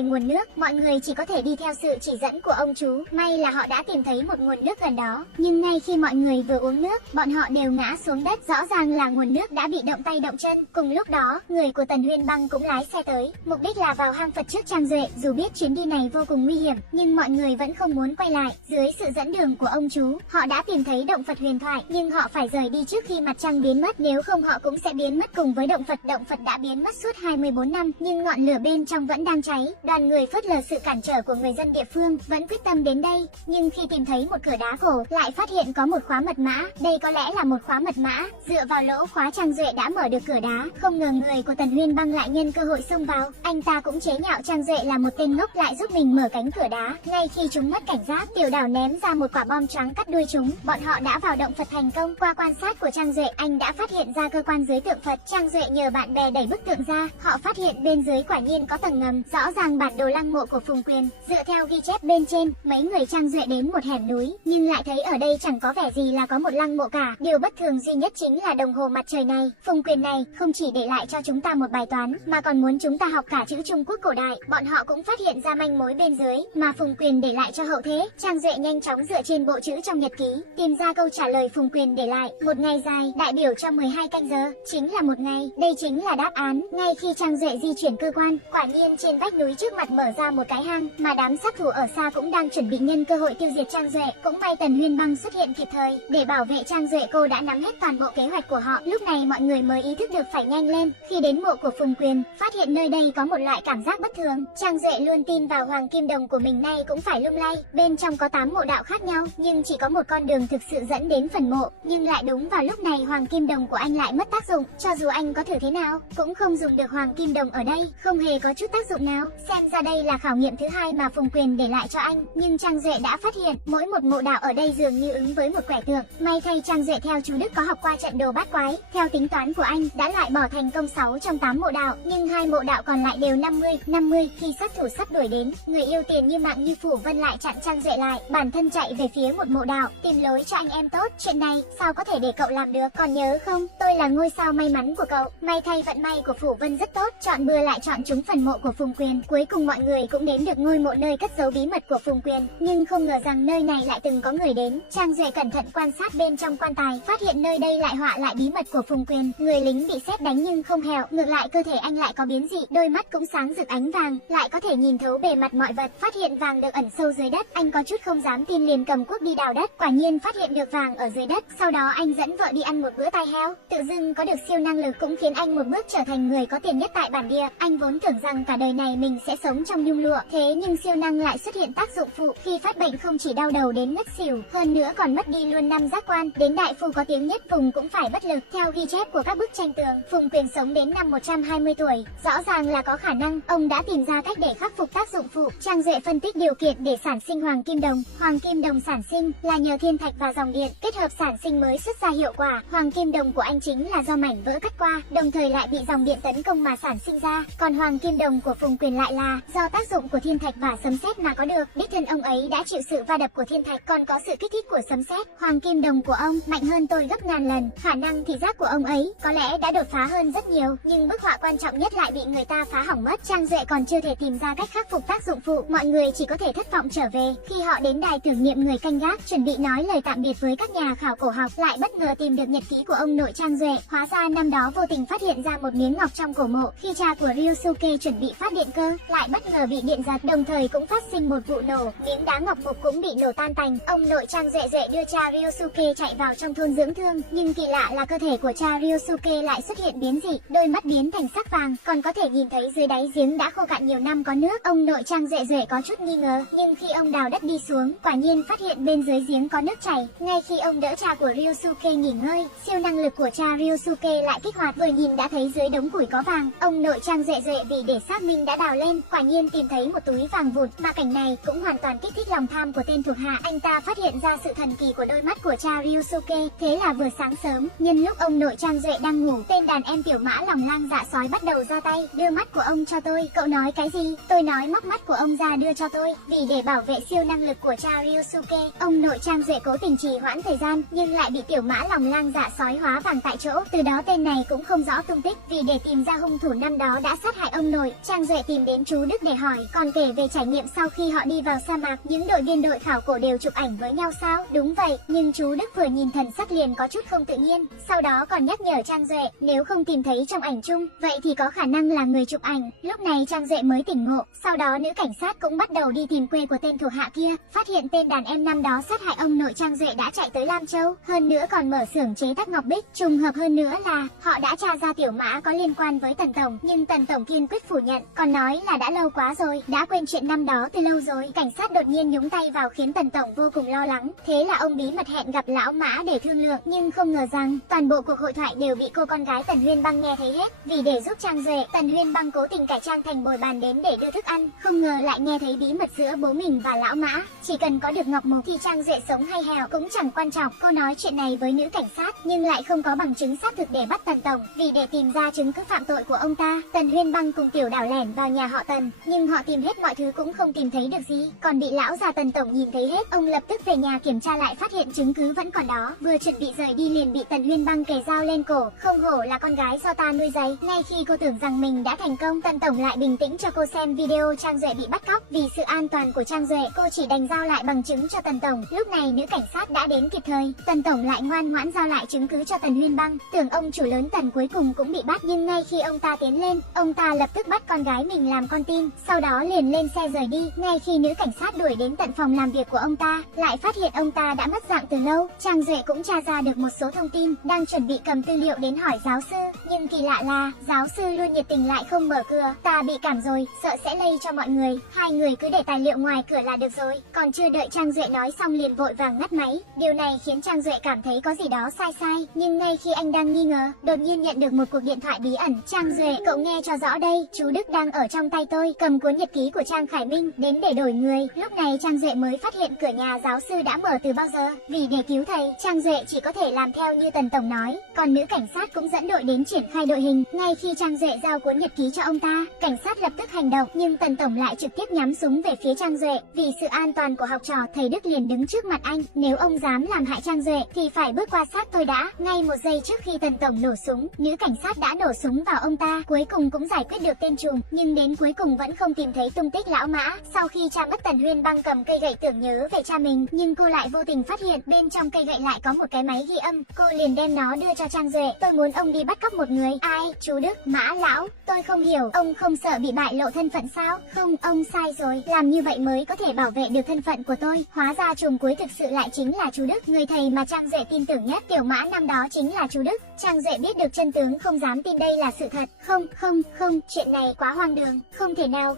nguồn nước, mọi người chỉ có thể đi theo sự chỉ dẫn của ông chú. May là họ đã tìm thấy một nguồn nước gần đó, nhưng ngay khi mọi người vừa uống nước, bọn họ đều ngã xuống đất. Rõ ràng là nguồn nước đã bị động tay động chân. Cùng lúc đó, người của Tần Huyên Băng cũng lái xe tới, mục đích là vào hang Phật trước Trang Duệ. Dù biết chuyến đi này vô cùng nguy hiểm, nhưng mọi người vẫn không muốn quay lại. Dưới sự dẫn đường của ông chú, họ đã tìm thấy động Phật huyền thoại, nhưng họ phải rời đi trước khi mặt trăng biến mất, nếu không họ cũng sẽ biến mất cùng với động Phật. Động Phật đã biến mất suốt 24 năm, nhưng ngọn lửa bên trong vẫn đang cháy. Đoàn người phớt lờ sự cản trở của người dân địa phương, vẫn quyết tâm đến đây. Nhưng khi tìm thấy một cửa đá cổ, lại phát hiện có một khóa mật mã. Đây có lẽ là một khóa mật mã. Dựa vào lỗ khóa, Trang Duệ đã mở được cửa đá. Không ngờ người của Tần Huyên Băng lại nhân cơ hội xông vào. Anh ta cũng chế nhạo Trang Duệ là một tên ngốc, lại giúp mình mở cánh cửa đá. Ngay khi chúng mất cảnh giác, Tiểu Đảo ném ra một quả bom choáng cắt đuôi chúng. Bọn họ đã vào động Phật thành công. Qua quan sát của Trang Duệ, anh đã phát hiện ra cơ quan dưới tượng Phật. Trang Duệ nhờ bạn bè đẩy bức tượng ra, họ phát hiện bên dưới quả nhiên có tầng ngầm, rõ ràng bản đồ lăng mộ của Phùng Quyền. Dựa theo ghi chép bên trên, mấy người Trang Duệ đến một hẻm núi, nhưng lại thấy ở đây chẳng có vẻ gì là có một lăng mộ cả. Điều bất thường duy nhất chính là đồng hồ mặt trời này. Phùng Quyền này không chỉ để lại cho chúng ta một bài toán, mà còn muốn chúng ta học cả chữ Trung Quốc cổ đại. Bọn họ cũng phát hiện ra manh mối bên dưới mà Phùng Quyền để lại cho hậu thế. Trang Duệ nhanh chóng dựa trên bộ chữ trong nhật ký, tìm ra câu trả lời Phùng Quyền để lại. Một ngày dài, đại biểu cho 12 canh giờ, chính là một ngày. Đây chính là đáp án. Ngay khi Trang Duệ di chuyển cơ quan, quả nhiên trên vách núi trước mặt mở ra một cái hang, mà đám sát thủ ở xa cũng đang chuẩn bị nhân cơ hội tiêu diệt Trang Duệ. Cũng may Tần Huyên Băng xuất hiện kịp thời để bảo vệ Trang Duệ. Cô đã nắm hết toàn bộ kế hoạch của họ. Lúc này mọi người mới ý thức được phải nhanh lên. Khi đến mộ của Phùng Quyền, phát hiện nơi đây có một loại cảm giác bất thường. Trang Duệ luôn tin vào Hoàng Kim Đồng của mình, nay cũng phải lung lay. Bên trong có 8 mộ đạo khác nhau, nhưng chỉ có một con đường thực sự dẫn đến phần mộ. Nhưng lại đúng vào lúc này Hoàng Kim Đồng của anh lại mất tác dụng. Cho dù anh có thử thế nào, cũng không dùng được Hoàng Kim Đồng ở đây, không hề có chút tác dụng nào. Xem ra đây là khảo nghiệm thứ hai mà Phùng Quyền để lại cho anh. Nhưng Trang Duệ đã phát hiện, mỗi một mộ đạo ở đây dường như ứng với một quẻ tượng. May thay Trang Duệ theo chú Đức có học qua trận đồ bát quái. Theo tính toán của anh, đã loại bỏ thành công 6 trong 8 mộ đạo, nhưng 2 mộ đạo còn lại đều 50-50. Khi sát thủ sắp đuổi đến, người yêu tiền như Mạng Như Phủ Vân lại chặn Trang Duệ lại, bản thân chạy về phía một mộ đạo, tìm lối cho anh em tốt. Chuyện này, sao có thể để cậu làm được, còn nhớ không, tôi là ngôi sao may mắn của cậu. May thay vận may của Phủ Vân rất tốt, chọn bừa lại chọn trúng phần mộ của Phùng Quyền. Cuối cùng mọi người cũng đến được ngôi mộ nơi cất giấu bí mật của Phùng Quyền, nhưng không ngờ rằng nơi này lại từng có người đến. Trang Duệ cẩn thận quan sát bên trong quan tài, phát hiện nơi đây lại họa lại bí mật của Phùng Quyền. Người lính bị sét đánh nhưng không hẹo, ngược lại cơ thể anh lại có biến dị, đôi mắt cũng sáng rực ánh vàng, lại có thể nhìn thấu bề mặt mọi vật. Phát hiện vàng được ẩn sâu dưới đất, anh có chút không dám tin, liền cầm cuốc đi đào đất, quả nhiên phát hiện được vàng ở dưới đất. Sau đó anh dẫn vợ đi ăn một bữa tai heo, tự dưng có được siêu năng lực cũng khiến anh một bước trở thành người có tiền nhất tại bản địa. Anh vốn tưởng rằng cả đời này mình sẽ sống trong nhung lụa, thế nhưng siêu năng lại xuất hiện tác dụng phụ. Khi phát bệnh không chỉ đau đầu đến ngất xỉu, hơn nữa còn mất đi luôn 5 giác quan. Đến đại phu có tiếng nhất vùng cũng phải bất lực. Theo ghi chép của các bức tranh tường, Phùng Quyền sống đến năm 120 tuổi, rõ ràng là có khả năng ông đã tìm ra cách để khắc phục tác dụng phụ. Trang Duệ phân tích điều kiện để sản sinh Hoàng Kim Đồng. Hoàng Kim Đồng sản sinh là nhờ thiên thạch và dòng điện kết hợp sản sinh mới xuất ra hiệu quả. Hoàng Kim Đồng của anh chính là do mảnh vỡ cắt qua, đồng thời lại bị dòng điện tấn công mà sản sinh ra. Còn Hoàng Kim Đồng của Phùng Quyền lại là do tác dụng của thiên thạch và sấm sét mà có được. Đích thân ông ấy đã chịu sự va đập của thiên thạch, còn có sự kích thích của sấm sét. Hoàng Kim Đồng của ông mạnh hơn tôi gấp ngàn lần. Khả năng thị giác của ông ấy có lẽ đã đột phá hơn rất nhiều, nhưng bức họa quan trọng nhất lại bị người ta phá hỏng mất. Trang Duệ còn chưa thể tìm ra cách khắc phục tác dụng phụ, mọi người chỉ có thể thất vọng trở về. Khi họ đến đài tưởng niệm người canh gác, chuẩn bị nói lời tạm biệt với các nhà khảo cổ học, lại bất ngờ tìm được nhật ký của ông nội Trang Duệ. Hóa ra năm đó vô tình phát hiện ra một miếng ngọc trong cổ mộ. Khi cha của Ryusuke chuẩn bị phát điện cơ, lại bất ngờ bị điện giật, đồng thời cũng phát sinh một vụ nổ, miếng đá ngọc mục cũng bị nổ tan tành. Ông nội Trang Duệ đưa cha Ryusuke chạy vào trong thôn dưỡng thương, nhưng kỳ lạ là cơ thể của cha Ryusuke lại xuất hiện biến dị, đôi mắt biến thành sắc vàng, còn có thể nhìn thấy dưới đáy giếng đã khô cạn nhiều năm có nước. Ông nội Trang Duệ có chút nghi ngờ, nhưng khi ông đào đất đi xuống, quả nhiên phát hiện bên dưới giếng có nước chảy. Ngay khi ông đỡ cha của Ryusuke nghỉ ngơi, siêu năng lực của cha Ryusuke lại kích hoạt, vừa nhìn đã thấy dưới đống củi có vàng. Ông nội Trang Duệ vì để xác minh đã đào lên, quả nhiên tìm thấy một túi vàng vụn, mà cảnh này cũng hoàn toàn kích thích lòng tham của tên thuộc hạ. hạ, anh ta phát hiện ra sự thần kỳ của đôi mắt của cha Ryusuke. Thế là vừa sáng sớm, nhân lúc ông nội Trang Duệ đang ngủ, tên đàn em tiểu mã lòng lang dạ sói bắt đầu ra tay. Đưa mắt của ông cho tôi. Cậu nói cái gì? Tôi nói móc mắt của ông ra đưa cho tôi. Vì để bảo vệ siêu năng lực của cha Ryusuke, ông nội Trang Duệ cố tình trì hoãn thời gian, nhưng lại bị tiểu mã lòng lang dạ sói hóa vàng tại chỗ. Từ đó tên này cũng không rõ tung tích. Vì để tìm ra hung thủ năm đó đã sát hại ông nội, Trang Duệ tìm đến chú Đức để hỏi. Còn kể về trải nghiệm sau khi họ đi vào sa mạc, những đội viên đội khảo cổ đều chụp ảnh với nhau sao? Đúng vậy, nhưng chú Đức vừa nhìn thần sắc liền có chút không tự nhiên. Sau đó còn nhắc nhở Trang Duệ, nếu không tìm thấy trong ảnh chung, vậy thì có khả năng là người chụp ảnh. Lúc này Trang Duệ mới tỉnh ngộ. Sau đó nữ cảnh sát cũng bắt đầu đi tìm quê của tên thuộc hạ kia, phát hiện tên đàn em năm đó sát hại ông nội Trang Duệ đã chạy tới Lam Châu, hơn nữa còn mở xưởng chế tác ngọc bích. Trùng hợp hơn nữa là họ đã tra ra tiểu mã có liên quan với Tần tổng, nhưng Tần tổng kiên quyết phủ nhận, còn nói là đã lâu quá rồi, đã quên chuyện năm đó từ lâu rồi. Cảnh sát đột nhiên nhúng tay vào khiến Tần tổng vô cùng lo lắng. Thế là ông bí mật hẹn gặp lão Mã để thương lượng, nhưng không ngờ rằng toàn bộ cuộc hội thoại đều bị cô con gái Tần Huyên Băng nghe thấy hết. Vì để giúp Trang Duệ, Tần Huyên Băng cố tình cải trang thành bồi bàn đến để đưa thức ăn, không ngờ lại nghe thấy bí mật giữa bố mình và lão Mã. Chỉ cần có được ngọc mục thì Trang Duệ sống hay hèo cũng chẳng quan trọng. Cô nói chuyện này với nữ cảnh sát nhưng lại không có bằng chứng xác thực để bắt Tần tổng. Vì để tìm ra chứng cứ phạm tội của ông ta, Tần Huyên Băng cùng tiểu đảo lẻn vào nhà họ Tần, nhưng họ tìm hết mọi thứ cũng không tìm thấy được gì, còn bị lão già Tần tổng nhìn thấy hết. Ông lập tức về nhà kiểm tra lại, phát hiện chứng cứ vẫn còn đó. Vừa chuẩn bị rời đi liền bị Tần Huyên Băng kề dao lên cổ. Không hổ là con gái do ta nuôi dạy. Ngay khi cô tưởng rằng mình đã thành công, Tần tổng lại bình tĩnh cho cô xem video Trang Duệ bị bắt cóc. Vì sự an toàn của Trang Duệ, cô chỉ đành giao lại bằng chứng cho Tần tổng. Lúc này nữ cảnh sát đã đến kịp thời, Tần tổng lại ngoan ngoãn giao lại chứng cứ cho Tần Huyên Băng. Tưởng ông chủ lớn Tần cuối cùng cũng bị bắt, nhưng ngay khi ông ta tiến lên, ông ta lập tức bắt con gái mình làm con tin, sau đó liền lên xe rời đi. Ngay khi nữ cảnh sát đuổi đến tận phòng làm việc của ông ta, lại phát hiện ông ta đã mất dạng từ lâu. Trang Duệ cũng tra ra được một số thông tin, đang chuẩn bị cầm tư liệu đến hỏi giáo sư, nhưng kỳ lạ là giáo sư luôn nhiệt tình lại không mở cửa. Ta bị cảm rồi, sợ sẽ lây cho mọi người, hai người cứ để tài liệu ngoài cửa là được rồi. Còn chưa đợi Trang Duệ nói xong liền vội vàng ngắt máy. Điều này khiến Trang Duệ cảm thấy có gì đó sai sai, nhưng ngay khi anh đang nghi ngờ, đột nhiên nhận được một cuộc điện thoại bí ẩn. Trang Duệ, cậu nghe cho rõ đây, chú Đức đang ở trong tay tôi, cầm cuốn nhật ký của Trang Khải Minh đến để đổi người. Lúc này Trang Duệ mới phát hiện cửa nhà giáo sư đã mở từ bao giờ. Vì để cứu thầy, Trang Duệ chỉ có thể làm theo như Tần tổng nói. Còn nữ cảnh sát cũng dẫn đội đến triển khai đội hình. Ngay khi Trang Duệ giao cuốn nhật ký cho ông ta, cảnh sát lập tức hành động, nhưng Tần tổng lại trực tiếp nhắm súng về phía Trang Duệ. Vì sự an toàn của học trò, thầy Đức liền đứng trước mặt anh. Nếu ông dám làm hại Trang Duệ thì phải bước qua xác tôi đã. Ngay một giây trước khi Tần tổng nổ súng, nữ cảnh sát đã nổ súng vào ông ta. Cuối cùng cũng giải quyết được tên trùm, nhưng đến cuối cùng vẫn không tìm thấy tung tích lão Mã. Sau khi cha mất, Tần Huyên Băng cầm cây gậy tưởng nhớ về cha mình, nhưng cô lại vô tình phát hiện bên trong cây gậy lại có một cái máy ghi âm. Cô liền đem nó đưa cho Trang Duệ. Tôi muốn ông đi bắt cóc một người. Ai? Chú Đức? Mã lão? Tôi không hiểu, ông không sợ bị bại lộ thân phận sao? Không, ông sai rồi, làm như vậy mới có thể bảo vệ được thân phận của tôi. Hóa ra trùm cuối thực sự lại chính là chú Đức, người thầy mà Trang Duệ tin tưởng nhất. Tiểu Mã năm đó chính là chú Đức. Trang Duệ biết được chân tướng, không dám tin đây là sự thật. Không, chuyện này quá hoang đường. Không thể nào.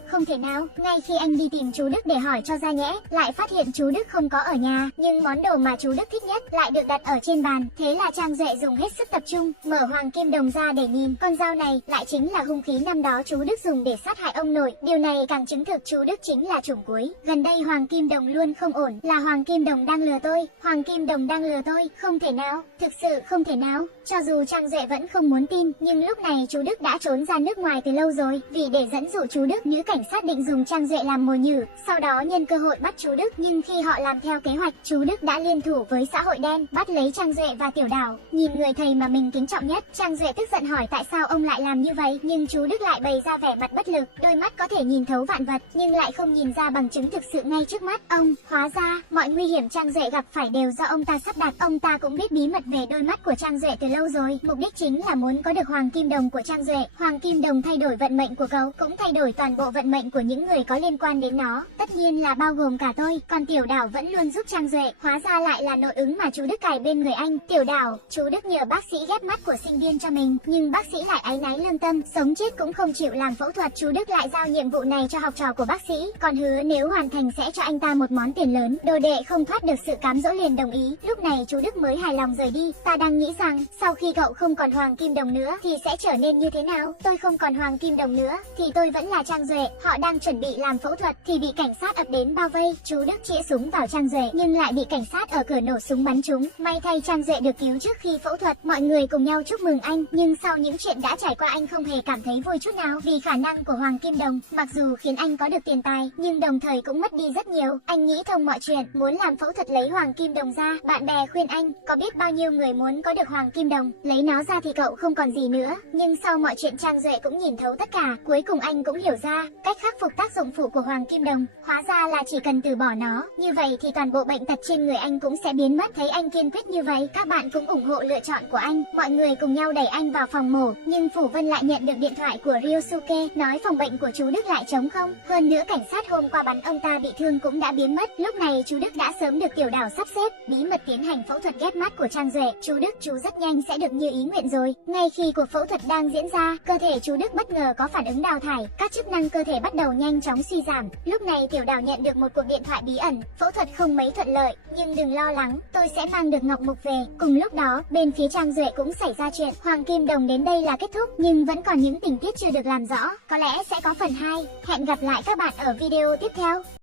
Ngay khi anh đi tìm chú Đức để hỏi cho ra nhẽ, lại phát hiện chú Đức không có ở nhà, nhưng món đồ mà chú Đức thích nhất lại được đặt ở trên bàn. Thế là Trang Duệ dùng hết sức tập trung, mở hoàng kim đồng ra để nhìn. Con dao này lại chính là hung khí năm đó chú Đức dùng để sát hại ông nội. Điều này càng chứng thực chú Đức chính là trùm cuối. Gần đây hoàng kim đồng luôn không ổn, là hoàng kim đồng đang lừa tôi. Hoàng kim đồng đang lừa tôi, không thể nào, thực sự không thể nào. Cho dù Trang Duệ vẫn không muốn tin, nhưng lúc này chú Đức đã trốn ra nước ngoài từ lâu rồi. Vì để dẫn dụ chú Đức, nữ cảnh sát định dùng Trang Duệ làm mồi nhử, sau đó nhân cơ hội bắt chú Đức. Nhưng khi họ làm theo kế hoạch, chú Đức đã liên thủ với xã hội đen, bắt lấy Trang Duệ và tiểu đảo. Nhìn người thầy mà mình kính trọng nhất, Trang Duệ tức giận hỏi tại sao ông lại làm như vậy, nhưng chú Đức lại bày ra vẻ mặt bất lực. Đôi mắt có thể nhìn thấu vạn vật, nhưng lại không nhìn ra bằng chứng thực sự ngay trước mắt ông. Hóa ra, mọi nguy hiểm Trang Duệ gặp phải đều do ông ta sắp đặt. Ông ta cũng biết bí mật về đôi mắt của Trang Duệ từ lâu rồi. Mục đích chính là muốn có được hoàng kim đồng của Trang Duệ. Hoàng kim đồng thay đổi vận mệnh của cậu, cũng thay đổi toàn bộ vận mệnh của những người có liên quan đến nó. Tất nhiên là bao gồm cả tôi. Còn tiểu đảo vẫn luôn giúp Trang Duệ. Hóa ra lại là nội ứng mà chú Đức cài bên người anh. Tiểu đảo, chú Đức nhờ bác sĩ ghép mắt của sinh viên cho mình, nhưng bác sĩ lại áy náy lương tâm, sống chết cũng không chịu làm phẫu thuật. Chú Đức lại giao nhiệm vụ này cho học trò của bác sĩ, còn hứa nếu hoàn thành sẽ cho anh ta một món tiền lớn. Đồ đệ không thoát được sự cám dỗ liền đồng ý. Lúc này chú Đức mới hài lòng rời đi. Ta đang nghĩ rằng Sau khi cậu không còn Hoàng Kim Đồng nữa thì sẽ trở nên như thế nào? Tôi không còn Hoàng Kim Đồng nữa thì tôi vẫn là Trang Duệ. Họ đang chuẩn bị làm phẫu thuật thì bị cảnh sát ập đến bao vây. Chú Đức chĩa súng vào Trang Duệ nhưng lại bị cảnh sát ở cửa nổ súng bắn trúng. May thay Trang Duệ được cứu trước khi phẫu thuật. Mọi người cùng nhau chúc mừng anh, nhưng sau những chuyện đã trải qua anh không hề cảm thấy vui chút nào vì khả năng của Hoàng Kim Đồng. Mặc dù khiến anh có được tiền tài nhưng đồng thời cũng mất đi rất nhiều. Anh nghĩ thông mọi chuyện, muốn làm phẫu thuật lấy Hoàng Kim Đồng ra. Bạn bè khuyên anh, có biết bao nhiêu người muốn có được Hoàng Kim Đồng, lấy nó ra thì cậu không còn gì nữa. Nhưng sau mọi chuyện Trang Duệ cũng nhìn thấu tất cả. Cuối cùng anh cũng hiểu ra cách khắc phục tác dụng phụ của Hoàng Kim Đồng. Hóa ra là chỉ cần từ bỏ nó, như vậy thì toàn bộ bệnh tật trên người anh cũng sẽ biến mất. Thấy anh kiên quyết như vậy, các bạn cũng ủng hộ lựa chọn của anh. Mọi người cùng nhau đẩy anh vào phòng mổ, nhưng Phủ Vân lại nhận được điện thoại của Ryosuke nói phòng bệnh của chú Đức lại trống không. Hơn nữa cảnh sát hôm qua bắn ông ta bị thương cũng đã biến mất. Lúc này chú Đức đã sớm được Tiểu Đào sắp xếp bí mật tiến hành phẫu thuật ghép mắt của Trang Duệ. Chú Đức, chú rất nhanh sẽ được như ý nguyện rồi. Ngay khi cuộc phẫu thuật đang diễn ra, cơ thể chú Đức bất ngờ có phản ứng đào thải, các chức năng cơ thể bắt đầu nhanh chóng suy giảm. Lúc này Tiểu Đào nhận được một cuộc điện thoại bí ẩn. Phẫu thuật không mấy thuận lợi, nhưng đừng lo lắng, tôi sẽ mang được Ngọc Mục về. Cùng lúc đó, bên phía Trang Duệ cũng xảy ra chuyện. Hoàng Kim Đồng đến đây là kết thúc, nhưng vẫn còn những tình tiết chưa được làm rõ. Có lẽ sẽ có phần 2. Hẹn gặp lại các bạn ở video tiếp theo.